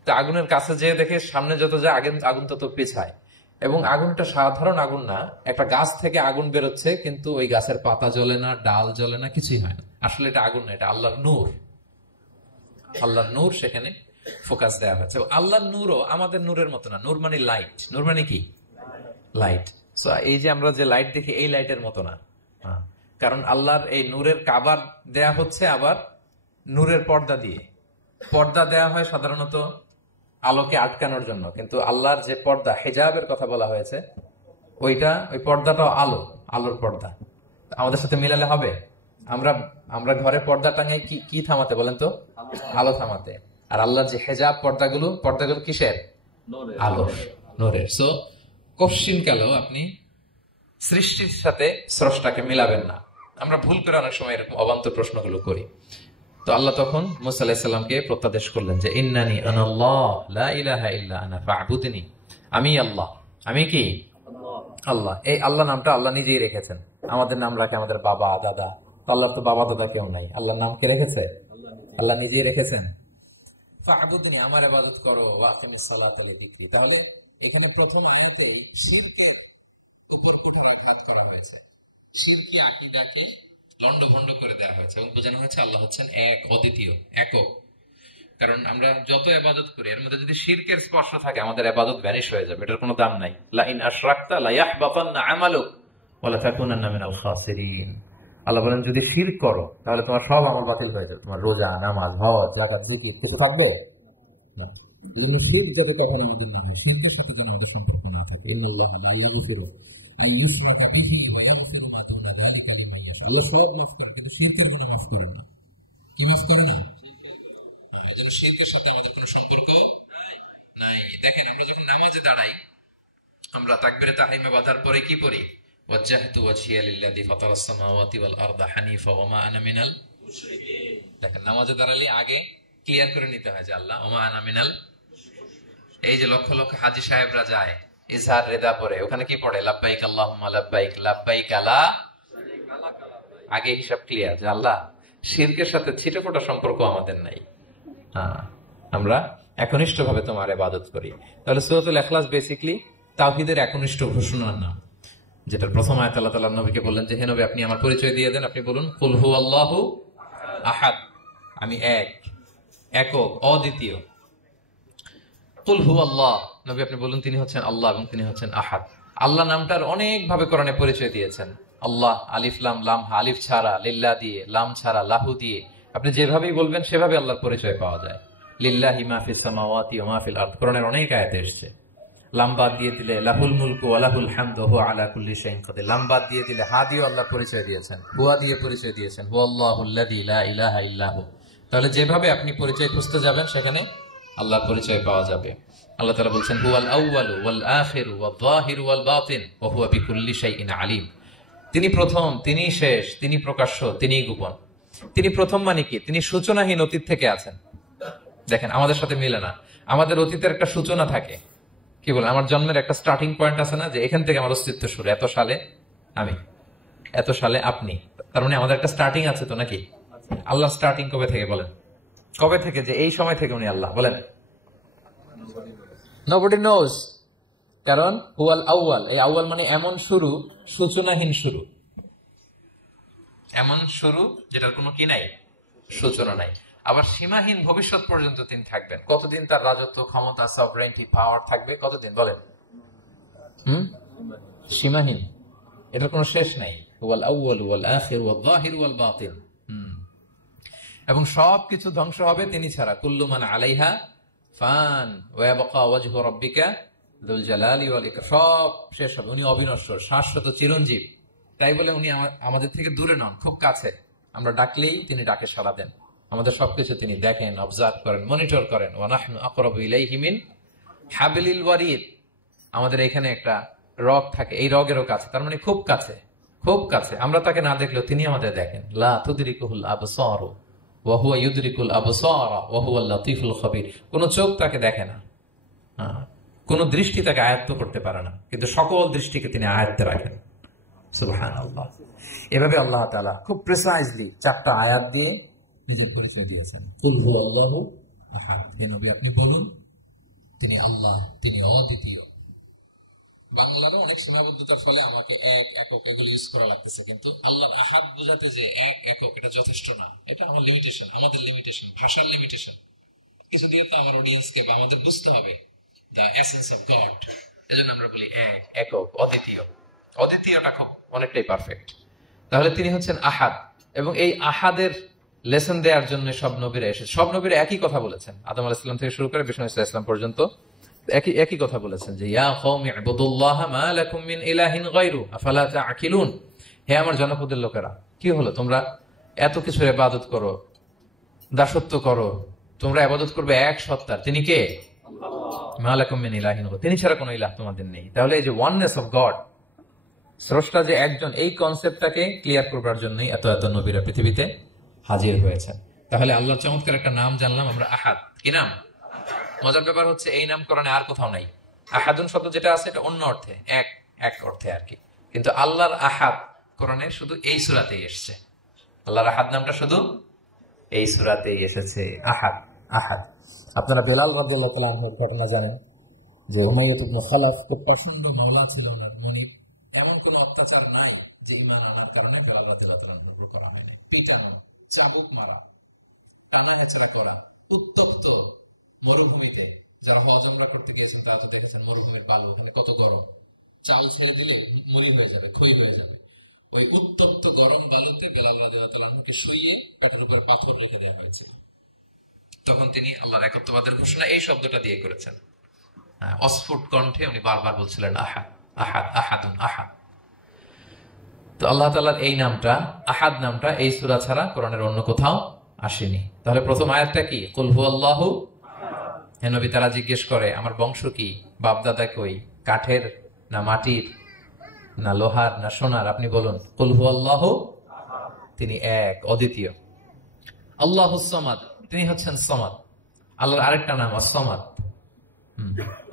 তো আগুনের কাছে যেয়ে দেখে সামনে যত যায় আগুন তত পেছায়, এবং আগুনটা সাধারণ আগুন না, একটা গাছ থেকে আগুন বেরোচ্ছে, কিন্তু ওই গাছের পাতা জ্বলে না, ডাল জ্বলে না, কিছুই হয় না। আসলে এটা আগুন না, এটা আল্লাহর নূর। আল্লাহর নূর সেখানে ফোকাস দেওয়া হয়েছে। আল্লাহর নূরও আমাদের নূরের মতো না। নূর মানে লাইট, নূর মানে কি? লাইট। এই যে আমরা যে লাইট দেখি, এই লাইটের মতো না। কারণ আল্লাহর এই নূরের কাবার দেয়া হচ্ছে আবার নূরের পর্দা দিয়ে। পর্দা দেয়া হয় সাধারণত আলোকে আটকানোর জন্য, কিন্তু আল্লাহর যে পর্দা, হিজাবের কথা বলা হয়েছে, ওই পর্দাটাও আলোর পর্দা। আমাদের সাথে মিলালে হবে? আমরা আমরা ঘরে পর্দা টাঙাই কি থামাতে বলেন তো? আলো থামাতে। আর আল্লাহর যে হেজাব পর্দাগুলো কিসের? আলো, নূরের। সো কশ্চিন কালেও আপনি সৃষ্টির সাথে স্রষ্টাকে মিলাবেন না। আমরা ভুল করে অনেক সময় এরকম অবান্তর প্রশ্নগুলো করি। তো আল্লাহ তখন মুসা আলাইহিস সালামকে প্রত্যাদেশ করলেন যে ইন্নানি আনাল্লাহ লা ইলাহা ইল্লা আনা ফা'বুদনি, আমি আল্লাহ। আমি কি? আল্লাহ। এই আল্লাহ নামটা আল্লাহ নিজেই রেখেছেন। আমাদের নাম রাখে আমাদের বাবা দাদা, আল্লাহর তো বাবা দাদা কেউ নাই। আল্লাহর নাম কে রেখেছে? আল্লাহ নিজেই রেখেছেন। ফা'বুদনি, আমার ইবাদত করো, ওয়া আকিমিস সালাতা লিযিকরি। তাহলে এখানে প্রথম আয়াতেই শিরকের উপর কুঠারাঘাত করা হয়েছে, শিরকি আকীদাকে লন্ডভন্ড করে দেওয়া হয়েছে এবং বোঝানো হয়েছে আল্লাহ হচ্ছেন এক, অদ্বিতীয়, একক। কারণ আমরা যত ইবাদত করি এর মধ্যে যদি শিরকের স্পর্শ থাকে, আমাদের ইবাদত ভ্যানিশ হয়ে যাবে, এটার কোনো দাম নাই। লা ইন আশরাকতা লা ইয়াহবাতান্না আমালুক ওয়া লা তাকুনান্না মিনাল খাসিরিন। আল্লাহ বলেন যদি শিরক করো তাহলে তোমার সব আমল বাতিল হয়ে যাবে। তোমার রোজা, নামাজ, হজ, যাকাত, জিকির কিছু থাকবে না। এই শিরক যতটা ভালো যদি না হয়, শিরকের সাথে যেন আমাদের সম্পর্ক না থাকে। আল্লাহ লা ইয়াগফিরু আইয়ুশরাকা বিহি ওয়া ইয়াগফিরু মা দুনা যালিকা লিমান ইয়াশা। আল্লাহ সব মাফ করে, কিন্তু শিরকের গুনাহ মাফ করে না। কি মাফ করে না? এজন্য শিরকের সাথে আমাদের কোনো সম্পর্ক নাই। দেখেন, আমরা যখন নামাজে দাঁড়াই, আমরা তাকবীরে তাহরিমে বাঁধার পরে কি পড়ি? ওয়াজ্জাহতু ওয়াজহিয়া লিল্লাযী ফাতারাস সামাওয়াতি ওয়াল আরদা হানিফা ওয়া মা আনা মিনাল মুশরিকিন। দেখেন, নামাজে দাঁড়ালে আগে ক্লিয়ার করে নিতে হয় যে আল্লাহ ওয়া মা আনা মিনাল। এই যে লক্ষ লক্ষ হাজী সাহেবরা যায় ইজহার রিদা পরে, ওখানে কি পড়ে? লাব্বাইক আল্লাহুম্মা লাব্বাইক লাব্বাইক লা শারীকা লাক। আগে হিসাব ক্লিয়ার যে আল্লাহ শিরকের সাথে ছিটেফোঁটা সম্পর্ক আমাদের নাই। আমরা একনিষ্ঠ ভাবে তোমার ইবাদত করি। তাহলে সূরাতুল ইখলাস বেসিক্যালি তাওহীদের একনিষ্ঠ ঘোষণার নাম, যেটার প্রথম আয়াত আল্লাহ তাআলা নবীকে বললেন যে হে নবী, আপনি আমার পরিচয় দিয়ে দেন। আপনি বলুন কুল হুয়াল্লাহু আহাদ, আমি এক, একক, অদ্বিতীয়। কুল হুয়াল্লাহ, নবী আপনি বলুন তিনি হচ্ছেন আল্লাহ এবং তিনি হচ্ছেন আহাদ। আল্লাহ নামটার অনেক ভাবে কোরআনে পরিচয় দিয়েছেন। আল্লাহ আলিফ লাম লাম, আলিফ ছাড়া, লিল্লাহ দিয়ে, লাম ছাড়া, লাহু দিয়ে, আপনি যেভাবেই বলবেন সেভাবে আল্লাহর পরিচয় পাওয়া যায়। লিল্লাহি মা ফিস সামাওয়াতি ওয়া মা ফিল আরদ, কোরআনের অনেক আয়াতে এসেছে। লাম বাদ দিয়ে দিলে লাহুল মুলকু ওয়া লাহুল হামদু ওয়া আলা কুল্লি শাইইন কাদির। লাম বাদ দিয়ে দিলে হা দিয়ে আল্লাহর পরিচয় দিয়েছেন, হুয়া দিয়ে পরিচয় দিয়েছেন, হুয়াল্লাহুল্লাযী লা ইলাহা ইল্লাহু। তাহলে যেভাবে আপনি পরিচয় খুঁজতে যাবেন সেখানে আল্লাহর পরিচয় পাওয়া যাবে। আল্লাহ তাআলা বলছেন হুয়াল আউয়ালু ওয়াল আখিরু ওয়াল যাহিরু ওয়াল বাতিন ওয়া হুয়া বিকুল্লি শাইইন আলিম। তিনি প্রথম, তিনি শেষ, তিনি প্রকাশ্য, তিনি গোপন। তিনি প্রথম মানে কি? তিনি সূচনাহীন, অতীত থেকে আছেন। দেখেন, আমাদের সাথে মিলে না। আমাদের অতীতের একটা সূচনা থাকে, কি বলেন? আমার জন্মের একটা স্টার্টিং পয়েন্ট আছে না, যে এখান থেকে আমার অস্তিত্ব শুরু, এত সালে আমি, এত সালে আপনি। তার মানে আমাদের একটা স্টার্টিং আছে তো, নাকি? আল্লাহ স্টার্টিং কবে থেকে বলেন? কবে থেকে যে এই সময় থেকে উনি আল্লাহ বলেন? Nobody knows, কারণ হুয়াল আউয়াল, এই আউয়াল মানে এমন শুরু, সূচনাহীন শুরু, এমন শুরু যেটার কোনো কি নাই, সূচনা নাই। আবার সীমাহীন ভবিষ্যৎ পর্যন্ত তিনি থাকবেন। কতদিন তার রাজত্ব, ক্ষমতা, সভরেন্টি, পাওয়ার থাকবে? কতদিন বলেন? সীমাহীন, এটার কোনো শেষ নাই। হুয়াল আউয়াল ওয়াল আখির ওয়াল যাহির ওয়াল বাতিন। এবং সবকিছু ধ্বংস হবে তিনি ছাড়া। কুল্লু মান আলাইহা ফান ওয়া ইয়াবকা ওয়াজহু রাব্বিকা যুল জালালি ওয়াল ইকরাম। সব শেষ হবে, উনি অবিনশ্বর, শাশ্বত, চিরঞ্জীব। তাই বলে উনি আমাদের থেকে দূরে নন, খুব কাছে। আমরা ডাকলেই তিনি ডাকে সাড়া দেন। আমাদের সবকিছু তিনি দেখেন, অবজার্ভ করেন, মনিটর করেন। ওয়া নাহনু আকরাবু ইলাইহি মিন হাবলিল ওয়ারিদ। আমাদের এখানে একটা রগ থাকে, এই রগেরও কাছে, তার মানে খুব কাছে, খুব কাছে। আমরা তাকে না দেখলেও তিনি আমাদের দেখেন। লা তুদরিকুহুল আবসার ওয়া হুয়া ইউদরিকুল আবসার ওয়া হুয়াল লাতীফুল খবীর। কোন চোখ তাকে দেখে না, কোন দৃষ্টি তাকে আয়ত্ত করতে পারে না, কিন্তু সকল দৃষ্টিকে তিনি আয়ত্তে রাখেন। সুবহানাল্লাহ। এভাবে আল্লাহ তাআলা খুব প্রিসাইজলি 4টা আয়াত দিয়ে নিজের পরিচয় দিয়েছেন। কুল হুয়াল্লাহু আহাদ, হে নবী আপনি বলুন তিনি আল্লাহ, তিনি অদ্বিতীয়। বাংলারও অনেক সীমাবদ্ধতার ফলে আমাকে এক, একক এগুলো ইউজ করা লাগতেছে, কিন্তু আল্লাহর আহাদ বোঝাতে যে এক, একক এটা যথেষ্ট না। এটা আমার লিমিটেশন, আমাদের লিমিটেশন, ভাষার লিমিটেশন। কিছু দিয়ে তো আমার অডিয়েন্সকে বা আমাদের বুঝতে হবে দ্য এসেন্স অফ গড। এজন্য আমরা বলি এক, একক, অদ্বিতীয়। অদ্বিতীয়টা খুব অনেকটাই পারফেক্ট। তাহলে তিনি হচ্ছেন আহাদ, এবং এই আহাদের লেসন দেওয়ার জন্য সব নবীরা এসেছে। সব নবীরা একই কথা বলেছেন, আদম আলাইহিস সালাম থেকে শুরু করে বিষ্ণু আলাইহিস সালাম পর্যন্ত একই কথা বলেছেন যে ইয়া কওমি ইবুদুল্লাহা মা লাকুম মিন ইলাহিন গায়রু আফালা তাআকিলুন। হে আমার জনপদের লোকেরা, কি হলো তোমরা এত কিছুর ইবাদত করো, দাসত্ব করো, তোমরা ইবাদত করবে এক সত্তার, তিনি কে? মা লাকুম মিন ইলাহিন গায়রু, তিনি ছাড়া কোনো ইলাহ তোমাদের নেই। তাহলে এই যে ওয়াননেস অফ গড, স্রষ্টা যে একজন, এই কনসেপ্টটাকে ক্লিয়ার করবার জন্যই এত এত নবীরা পৃথিবীতে হাজির হয়েছেন। তাহলে আল্লাহর চমৎকার একটা নাম জানলাম আমরা, আহাদ। কি নাম? মজার ব্যাপার হচ্ছে এই নাম কোরআনে আর কোথাও নাই। আহাদুন শব্দ যেটা আছে এটা অন্য অর্থে, এক এক অর্থে আর কি, কিন্তু আল্লাহর আহাদ কোরআনে শুধু এই সূরাতেই এসেছে। আল্লাহর আহাদ নামটা শুধু এই সূরাতেই এসেছে, আহাদ আহাদ। আপনারা বেলাল রাদিয়াল্লাহু তাআলা আনহুর ঘটনা জানেন যে উমাইয়া ইবনে খালাফ খুব পছন্দ মাওলা ছিল ওনার, মনিব। এমন কোন অত্যাচার নাই যে ঈমান আনার কারণে বেলাল রাদিয়াল্লাহু তাআলা আনহুর উপর করা হয়নি। পিটানো, চাবুক মারা, টানা হেচড়া করা, উত্তপ্ত মরুভূমিতে যারা হজ উমরা করতে গিয়েছেন তারা তো দেখেছেন মরুভূমির বালু, ওখানে কত গরম, চাল ছেড়ে দিলে মুড়ি হয়ে যাবে, খই হয়ে যাবে। ওই উত্তপ্ত গরম বালুতে বেলাল রাদিয়াল্লাহু তাআলা আনহুকে শুইয়ে পেটের উপরে পাথর রেখে দেওয়া হয়েছিল। তখন তিনি আল্লাহর একত্ববাদের ঘোষণা এই শব্দটা দিয়ে করেছেন। অস্ফুট কণ্ঠে উনি বারবার বলছিলেন আহাদ আহাদ আহাদুন আহাদ। তো আল্লাহ তাআলার এই নামটা, আহাদ নামটা, এই সূরা ছাড়া কোরআনের অন্য কোথাও আসেনি। তাহলে প্রথম আয়াতটা কি? কুল হুয়াল্লাহু। হে নবী তারা জিজ্ঞেস করে আমার বংশ কি, বাপদাদা কই, কাঠের না মাটির না লোহার না সোনার, আপনি বলুন কুল হুয়াল্লাহু, তিনি এক, অদ্বিতীয়। আল্লাহুস সামাদ, তিনি হচ্ছেন সামাদ। আল্লাহর আরেকটা নাম আস-সামাদ,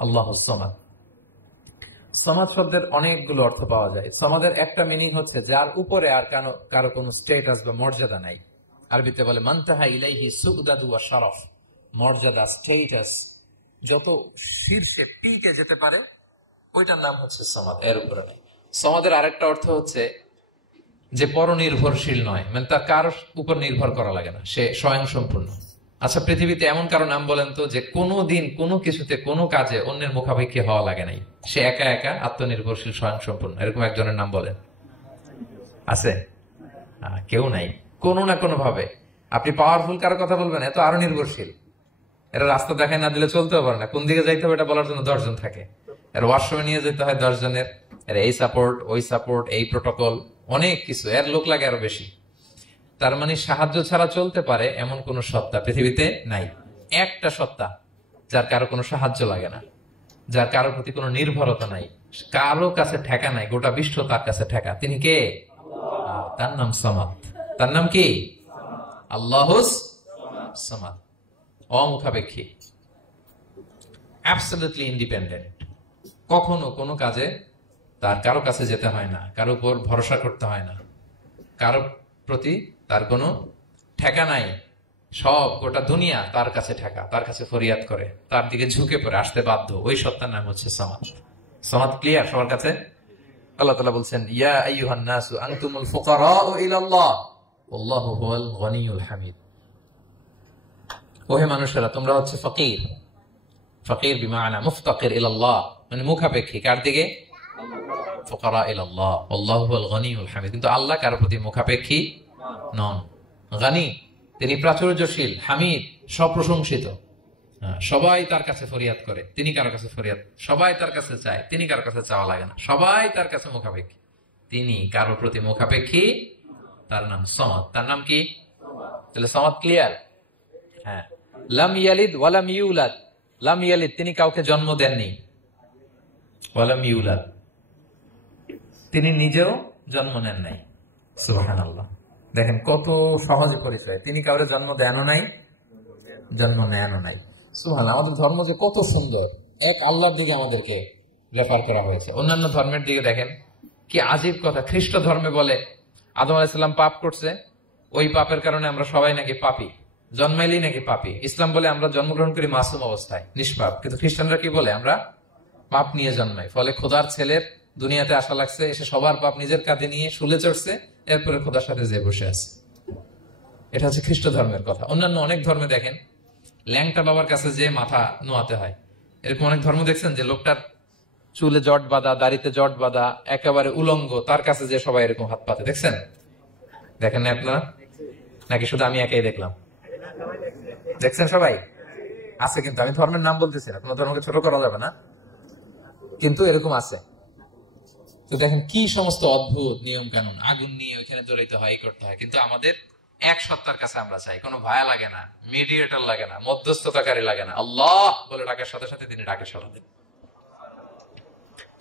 আল্লাহুস সামাদ। সামাদ শব্দের অনেকগুলো অর্থ পাওয়া যায়। সামাদের একটা মিনিং হচ্ছে যার উপরে আর কারো কোনো স্ট্যাটাস বা মর্যাদা নাই। আরবিতে বলে মানতাহা ইলাইহি সুগদাদু ওয়া শারাফ, মর্যাদা, স্ট্যাটাস যত শীর্ষে পিকে যেতে পারে ওইটার নাম হচ্ছে সামাদ, এর উপরে নাই। সামাদের আরেকটা অর্থ হচ্ছে যে পরনির্ভরশীল নয়, মানে তার কারোর উপর নির্ভর করা লাগে না, সে স্বয়ং সম্পূর্ণ। আচ্ছা পৃথিবীতে এমন কারো নাম বলেন তো যে কোনো দিন কোনো কিছুতে কোনো কাজে অন্যের মুখাপেক্ষী হওয়া লাগে নাই, সে একা একা আত্মনির্ভরশীল স্বয়ং সম্পূর্ণ, এরকম একজনের নাম বলেন। আছে? কেউ নাই। কোনো না কোনো ভাবে আপনি পাওয়ারফুল কারো কথা বলবেন, এত আরো নির্ভরশীল, এরা রাস্তা দেখায় না দিলে চলতেও পারে না, কোন দিকে যাইতে হবে এটা বলার জন্য 10 জন থাকে, এর ওয়াশরুমে নিয়ে যেতে হয় 10 জনের, এর এই সাপোর্ট ওই সাপোর্ট এই প্রোটোকল অনেক কিছু, এর লোক লাগে আরো বেশি। তার মানে সাহায্য ছাড়া চলতে পারে এমন কোন সত্তা পৃথিবীতে নাই। একটা সত্তা যার কারো কোনো সাহায্য লাগে না, যার কারোর প্রতি কোনো নির্ভরতা নাই, কারো কাছে ঠেকা নাই, গোটা বিশ্ব তার কাছে ঠেকা, তিনি কে? তার নাম সামাদ। তার নাম কি? আল্লাহুস সামাদ, অমুখাপেক্ষী, অ্যাবসলিউটলি ইন্ডিপেন্ডেন্ট। কখনো কোনো কাজে তার কারো কাছে যেতে হয় না, কারো উপর ভরসা করতে হয় না, কারো প্রতি তার কোনো ঠেকা নাই। সব গোটা দুনিয়া তার কাছে ঠেকা, তার কাছে ফরিয়াদ করে, তার দিকে ঝুঁকে পড়ে আসতে বাধ্য। ওই সত্তার নাম হচ্ছে সামাদ। সামাদ ক্লিয়ার সবার কাছে? আল্লাহ তাআলা বলছেন ইয়া আইয়ুহান নাসু আনতুমুল ফুকারাউ ইলাল্লাহ ওয়াল্লাহু হুয়াল গনিয়ুল হামিদ। ওহে মানুষেরা তোমরা হচ্ছে ফকির। ফকির বিমানা মুফতাকির ইলাল্লাহ, মানে মুখাপেক্ষী কার দিকে? ফুকারা ইলাল্লাহ ওয়াল্লাহু হুয়াল গনিয়ুল হামিদ। কিন্তু আল্লাহ কারো প্রতি মুখাপেক্ষী নন। গনি, তিনি প্রাচুর্যশীল, হামিদ, সপ্রশংসিত। সবাই তার কাছে ফরিয়াদ করে, তিনি কারো কাছে ফরিয়াদ, সবাই তার কাছে চায়, তিনি কারো কাছে চাওয়া লাগে না, সবাই তার কাছে মুখাপেক্ষী, তিনি কারো প্রতি মুখাপেক্ষী। তার নাম সামাদ। তার নাম কি? তাহলে সামাদ ক্লিয়ার। হ্যাঁ, লাম ইয়ালিদ ওয়ালাম ইউলাদ। লাম ইয়ালিদ, তিনি কাউকে জন্ম দেননি। ওয়ালাম ইউলাদ, তিনি নিজেও জন্ম নেন নাই। সুবহানাল্লাহ, দেখেন কত সহজ পরিচয়। তিনি কাউরে জন্ম দেনও নাই, জন্ম নেনও নাই। সুবহানাল্লাহ, আমাদের ধর্ম যে কত সুন্দর, এক আল্লাহর দিকে আমাদেরকে রেফার করা হয়েছে। অন্যান্য ধর্মের দিকে দেখেন কি আজীব কথা, খ্রিস্ট ধর্মে বলে আদম আলাইহিস সালাম পাপ করছে, ওই পাপের কারণে আমরা সবাই নাকি পাপী, জন্মাইলেই নাকি পাপী। ইসলাম বলে আমরা জন্মগ্রহণ করি মাসুম অবস্থায়, নিষ্পাপ। কিন্তু খ্রিস্টানরা কি বলে, আমরা পাপ নিয়ে জন্মাই, ফলে খোদার ছেলের দুনিয়াতে আসা লাগছে, এসে সবার পাপ নিজের কাঁধে নিয়ে শুলে চড়ছে, এরপরে খোদার সাথে যে বসে আছে। এটা হচ্ছে খ্রিস্ট ধর্মের কথা। অন্যান্য অনেক ধর্মে দেখেন ল্যাংটা বাবার কাছে যে মাথা নোয়াতে হয়, এরকম অনেক ধর্ম দেখছেন যে লোকটার চুলে জট বাঁধা, দাড়িতে জট বাঁধা, একেবারে উলঙ্গ, তার কাছে যে সবাই এরকম হাত পাতে, দেখছেন? দেখেন না আপনারা, নাকি শুধু আমি একাই দেখলাম? দেখছেন সবাই? আছে, কিন্তু আমি ধর্মের নাম বলতেছি না, কোনো ধর্মকে ছোট করা যাবে না, কিন্তু এরকম আছে। তো দেখেন কি সমস্ত অদ্ভুত নিয়ম কানুন, আগুন নিয়ে ওইখানে দৌড়াইতে হয়, এই করতে হয়। কিন্তু আমাদের এক সত্তার কাছে আমরা চাই, কোনো ভায়া লাগে না, মিডিয়েটর লাগে না, মধ্যস্থতাকারী লাগে না, আল্লাহ বলে ডাকার সাথে সাথে তিনি ডাকে সাড়া দেন।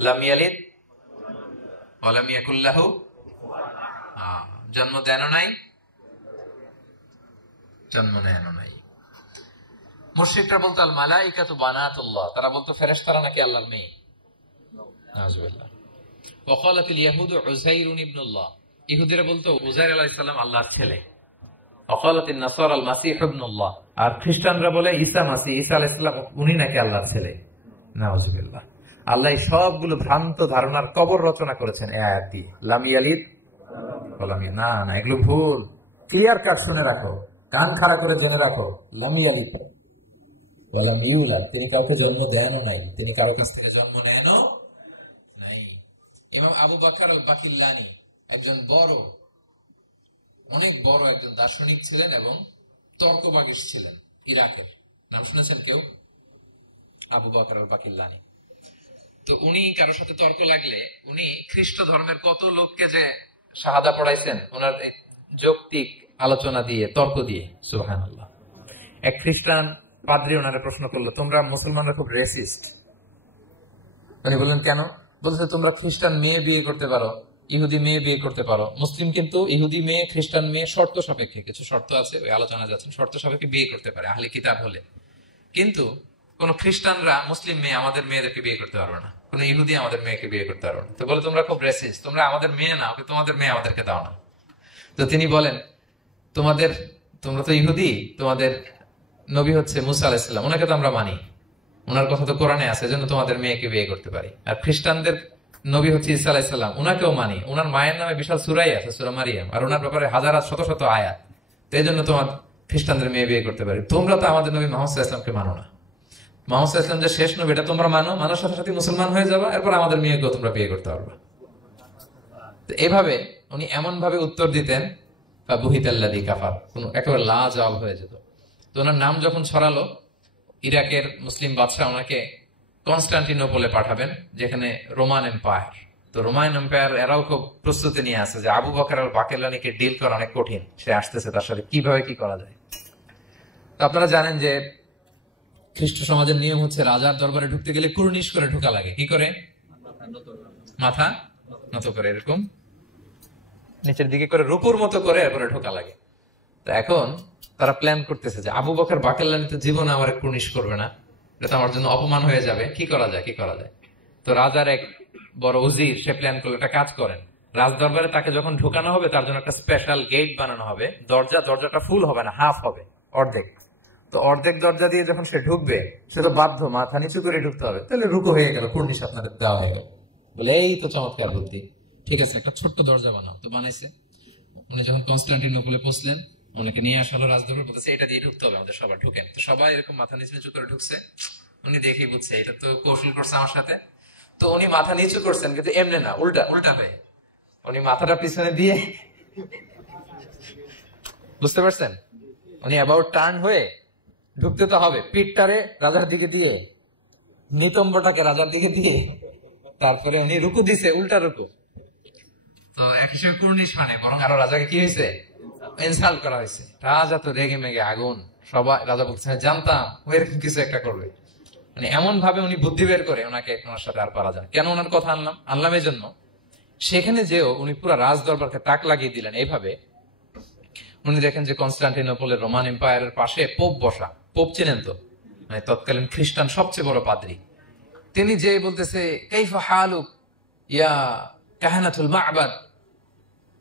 লাম ইয়ালিদ ওয়া লাম ইয়াকুল লাহু, জন্ম দেনও নাই, জন্ম নেনও নাই। মুশরিকরা বলতো আল মালাইকাতু বানাতুল্লাহ, তারা বলতো ফেরেশতারা নাকি আল্লাহর মেয়ে। নাউযুবিল্লাহ। ওয়া ক্বালাতিল ইয়াহুদু উযাইরুন ইবনুল্লাহ, ইহুদিরা বলতো উযাইর আলাইহিস সালাম আল্লাহর ছেলে। ওয়া ক্বালাতিন নাসারা আল মাসীহ ইবনুল্লাহ, আর খ্রিস্টানরা বলে ঈসা মাসীহ, ঈসা আলাইহিস সালাম উনি নাকি আল্লাহর ছেলে। নাউযুবিল্লাহ। আল্লাহ সবগুলো ভ্রান্ত ধারণার কবর রচনা করেছেন এই আয়াত দিয়ে। লাম ইয়ালিদ ওয়া লাম ইউলাদ, না না, এগুলো ভুল। ক্লিয়ার কাট শুনে রাখো, কান খাড়া করে জেনে রাখো, লাম ইয়ালিদ ওয়া লাম ইউলাদ, তিনি কাউকে জন্ম দেনও নাই, তিনি কারো কাছ থেকে জন্ম নেনও নাই। ইমাম আবু বকর আল বাকিল্লানি একজন বড়, অনেক বড় একজন দার্শনিক ছিলেন এবং তর্কবাগীশ ছিলেন, ইরাকের। নাম শুনেছেন কেউ? আবু বকর আল বাকিল্লানি। তো উনি কারোর সাথে তর্ক লাগলে উনি খ্রিস্ট ধর্মের কত লোককে যে শাহাদা পড়াইছেন ওনার যৌক্তিক আলোচনা দিয়ে, তর্ক দিয়ে। সুবহানাল্লাহ। এক খ্রিস্টান পাদ্রী ওনারে প্রশ্ন করলো, তোমরা মুসলমানরা খুব রেসিস্ট। উনি বললেন কেন? বলছে তোমরা খ্রিস্টান মেয়ে বিয়ে করতে পারো, ইহুদি মেয়ে বিয়ে করতে পারো, মুসলিম কিন্তু ইহুদি মেয়ে, খ্রিস্টান মেয়ে শর্ত সাপেক্ষে, কিছু শর্ত আছে, ওই আলোচনা যাচ্ছেন, শর্ত সাপেক্ষে বিয়ে করতে পারে আহলে কিতাব হলে। কিন্তু কোন খ্রিস্টানরা মুসলিম মেয়ে আমাদের মেয়েদেরকে বিয়ে করতে পারবে না, কোন ইহুদি আমাদের মেয়েকে বিয়ে করতে পারবে না। তো বলে তোমরা খুব রেসিস্ট, তোমরা আমাদের মেয়ে নাও, তোমাদের মেয়ে আমাদেরকে দাও না। তো তিনি বলেন তোমরা তো ইহুদি, তোমাদের নবী হচ্ছে মুসা আলাইহিস সালাম, ওনাকে তো আমরা মানি, ওনার কথা তো কোরআনে আছে, এজন্য তোমাদের মেয়েকে বিয়ে করতে পারি। আর খ্রিস্টানদের নবী হচ্ছে ঈসা আলাইহিস সালাম, ওনাকেও মানি, ওনার মায়ের নামে বিশাল সূরাই আছে, সূরা মারিয়াম, আর ওনার ব্যাপারে হাজার শত শত আয়াত, তো এই জন্য তোমার খ্রিস্টানদের মেয়ে বিয়ে করতে পারি। তোমরা তো আমাদের নবী মুহাম্মদ সাল্লাল্লাহু আলাইহি ওয়াসাল্লামকে মানো না, মুহাম্মদ সাল্লাল্লাহু আলাইহি ওয়াসাল্লাম যে শেষ নবী এটা তোমরা মানো, মানার সাথে সাথে মুসলমান হয়ে যাবা, এরপর আমাদের মেয়েকেও তোমরা বিয়ে করতে পারবা। তো এভাবে উনি এমন ভাবে উত্তর দিতেন, বুহিতাল্লাযী কাফার, একেবারে লাজবাব হয়ে যেত। তো ওনার নাম যখন ছড়ালো, ইরাকের মুসলিম বাদশাহ ওনাকে কনস্টান্টিনোপলে পাঠাবেন, যেখানে রোমান এম্পায়ার। তো রোমান এম্পায়ার এরাও খুব প্রস্তুতি নিয়ে আছে যে আবু বকর আল বাকিল্লানিকে ডিল করা অনেক কঠিন, সে আসতেছে, তার সাথে কিভাবে কি করা যায়। তো আপনারা জানেন যে খ্রিস্ট সমাজের নিয়ম হচ্ছে রাজার দরবারে ঢুকতে গেলে কুর্নিশ করে ঢোকা লাগে। কি করে? মাথা নত করে, এরকম নিচের দিকে করে রূপুর মতো করে এরপরে ঢোকা লাগে। তো এখন তারা প্ল্যান করতেছে যে আবু বকর বাকিল্লানি তো জীবনে আমার কুর্নিশ করবে না, এটা তো আমার জন্য অপমান হয়ে যাবে, কি করা যায়। তো রাজার এক বড় উজির সে প্ল্যান করলো, একটা কাজ করেন, রাজ দরবারে তাকে যখন ঢুকানো হবে তার জন্য একটা স্পেশাল গেট বানানো হবে, দরজাটা ফুল হবে না, হাফ হবে, অর্ধেক। তো অর্ধেক দরজা দিয়ে যখন সে ঢুকবে, সে তো বাধ্য মাথা নিচু করে ঢুকতে হবে, তাহলে রুকু হয়ে গেল, কুর্নিশ আপনাদের দেওয়া হয়ে গেল। বলে এই তো চমৎকার বুদ্ধি, ঠিক আছে একটা ছোট্ট দরজা বানাও। তো বানাইছে। উনি যখন কনস্টান্টিনোপলে পৌঁছলেন, ওনাকে নিয়ে আসলো রাজদরবার, বলতেছে এটা দিয়ে ঢুকতে হবে, আমাদের সবার ঢুকেন। তো সবাই এরকম মাথা নিচু করে ঢুকছে। উনি দেখেই বুঝছে এটা তো কৌশল করছে আমার সাথে। তো উনি মাথা নিচু করছেন, কিন্তু এমনি না, উল্টা হয়ে উনি মাথাটা পিছনে দিয়ে, বুঝতে পারছেন, উনি অ্যাবাউট টার্ন হয়ে ঢুকতে তো হবে, পিঠটারে রাজার দিকে দিয়ে, নিতম্বটাকে রাজার দিকে দিয়ে, তারপরে উনি রুকু দিছে, উল্টা রুকু। তো এক হিসেবে কুর্নিশ মানে, বরং আরো রাজাকে কি হয়েছে, ইনসাল্ট করা হয়েছে। রাজা তো রেগে মেগে আগুন, সবাই রাজা বলছে জানতাম ও এরকম কিছু একটা করবে। মানে এমন ভাবে উনি বুদ্ধি বের করে ওনার সাথে আর পারা যায়। কেন ওনার কথা আনলাম এই জন্য, সেখানে যেও উনি পুরো রাজ দরবারকে তাক লাগিয়ে দিলেন এইভাবে। উনি দেখেন যে কনস্টান্টিনোপলের রোমান এম্পায়ারের পাশে পোপ বসা, পোপ চেনেন তো, মানে তৎকালীন খ্রিস্টান সবচেয়ে বড় পাদ্রী। তিনি যে বলতেছে কাইফা হালুক ইয়া কাহানাতুল মা'বাদ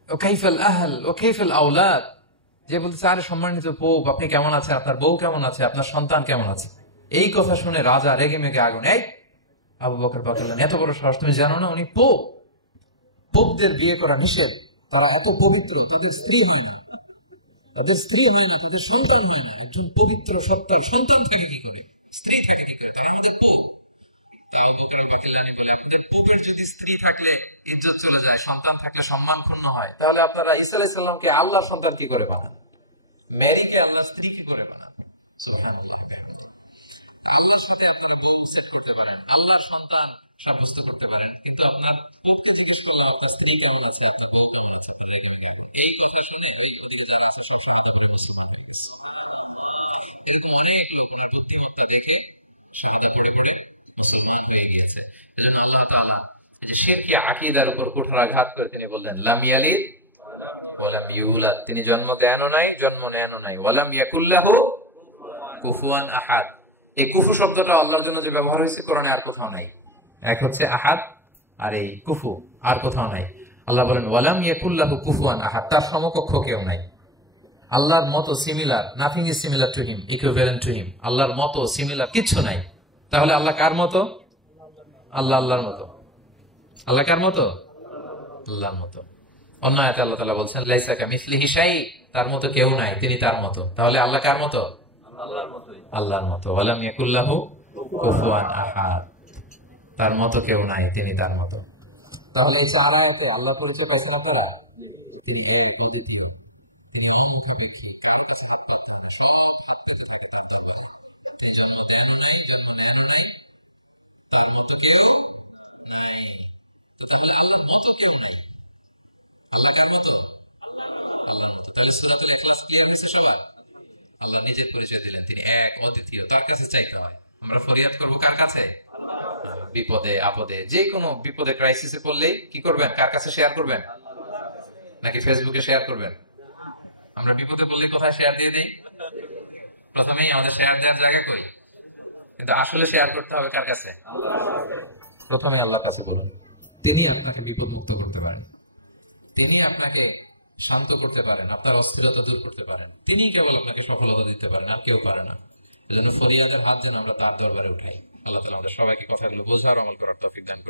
ও কাইফাল আহল ও কাইফাল আওলাদ, যে বলতেছে আরে সম্মানিত পোপ আপনি কেমন আছেন, আপনার বউ কেমন আছে, আপনার সন্তান কেমন আছে। এই কথা শুনে রাজা রেগে মেগে আগুন, এই আবু বকর বললেন এত বড় সাহস, তুমি জানো না উনি পোপ? পোপদের বিয়ে করা নিষেধ, তারা এত পবিত্র, তাদের স্ত্রী হয় না, তাদের সন্তান হয় না। একজন পবিত্র সত্তার সন্তান থাকে কি করে, স্ত্রী থাকে কি করে, তারা আমাদের পোপ। আবু বকর বাকিল্লানি বলে, আপনাদের পোপের যদি স্ত্রী থাকলে ইজ্জত চলে যায়, সন্তান থাকলে সম্মান ক্ষুণ্ণ হয়, তাহলে আপনারা ঈসা আলাইহিস সালামকে আল্লাহর সন্তান কি করে বানান, মেরিকে আল্লাহর স্ত্রী কি করে বানান? সুবহানাল্লাহ। আল্লাহর সাথে আপনারা বউ সেট করতে পারেন, আল্লাহর সন্তান সাব্যস্ত করতে পারেন, কিন্তু আপনার পোপকে জিজ্ঞেস করলে আপনার স্ত্রী কেমন আছে, আপনার বউ কেমন আছে, আপনার রেগে মেগে আগুন। এই কথা শুনে ওই মদিনা যারা আছে সব সমাধা করে মুসলমান হয়ে গেছে। এরকম অনেক লোক ওনার বুদ্ধিমত্তা দেখে সমাধা পড়ে পড়ে মুসলমান হয়ে গিয়েছে। এজন্য আল্লাহ তাআলা শিরকি আকীদার উপর কুঠারাঘাত করে তিনি বললেন লাম ইয়ালিদ ওয়া লাম ইউলাদ, তিনি জন্ম দেনও নাই জন্ম নেনও নাই, ওয়া লাম ইয়াকুল লাহু কুফুয়ান আহাদ। এই কুফু শব্দটা আল্লাহর জন্য যে ব্যবহার হয়েছে কোরআনে আর কোথাও নাই। এক হচ্ছে আহাদ আর এই কুফু, আর কোথাও নাই। আল্লাহ বলেন ওয়া লাম ইয়াকুল লাহু কুফুয়ান আহাদ, তার সমকক্ষ কেউ নাই। আল্লাহর মতো similar, nothing is similar to him, equivalent to him. আল্লাহর মতো সিমিলার কিছু নাই। তাহলে আল্লাহ কার মতো? আল্লাহর মতো। আল্লাহ কার মতো? আল্লাহর মতো। অন্য আয়াতে আল্লাহ তাআলা বলছেন লাইসা কামিসলিহি শাই, তার মতো কেউ নাই, তিনি তার মতো। তাহলে আল্লাহ কার মতো? আল্লাহর মতো। ওয়া লাম ইয়াকুল লাহু কুফুয়ান আহাদ, তার মতো কেউ নাই, তিনি তার মতো। তাহলে হচ্ছে আর আয়াতে আল্লাহর পরিচয় পাইছেন আপনারা? তিনি আল্লাহ নিজের পরিচয় দিলেন, তিনি এক অদ্বিতীয়, তার কাছে চাইতে হয়। আমরা ফরিয়াদ করব কার কাছে? বিপদে আপদে, যে কোনো বিপদে ক্রাইসিসে পড়লেই কি করবেন? কার কাছে শেয়ার করবেন? নাকি ফেসবুকে শেয়ার করবেন? আমরা বিপদে পড়লে কোথায় শেয়ার দিয়ে দেই? প্রথমেই আমাদের শেয়ার দেওয়ার জায়গা কই? কিন্তু আসলে শেয়ার করতে হবে কার কাছে? প্রথমে আল্লাহর কাছে বলুন। তিনি আপনাকে বিপদ মুক্ত করতে পারেন, তিনি আপনাকে শান্ত করতে পারেন, আপনার অস্থিরতা দূর করতে পারেন, তিনি কেবল আপনাকে সফলতা দিতে পারেন, আর কেউ পারে না। এজন্য ফরিয়াদের হাত যেন আমরা তার দরবারে উঠাই। আল্লাহ তাআলা আমাদের সবাইকে কথাগুলো বোঝার আমল করার তৌফিক দান করুন।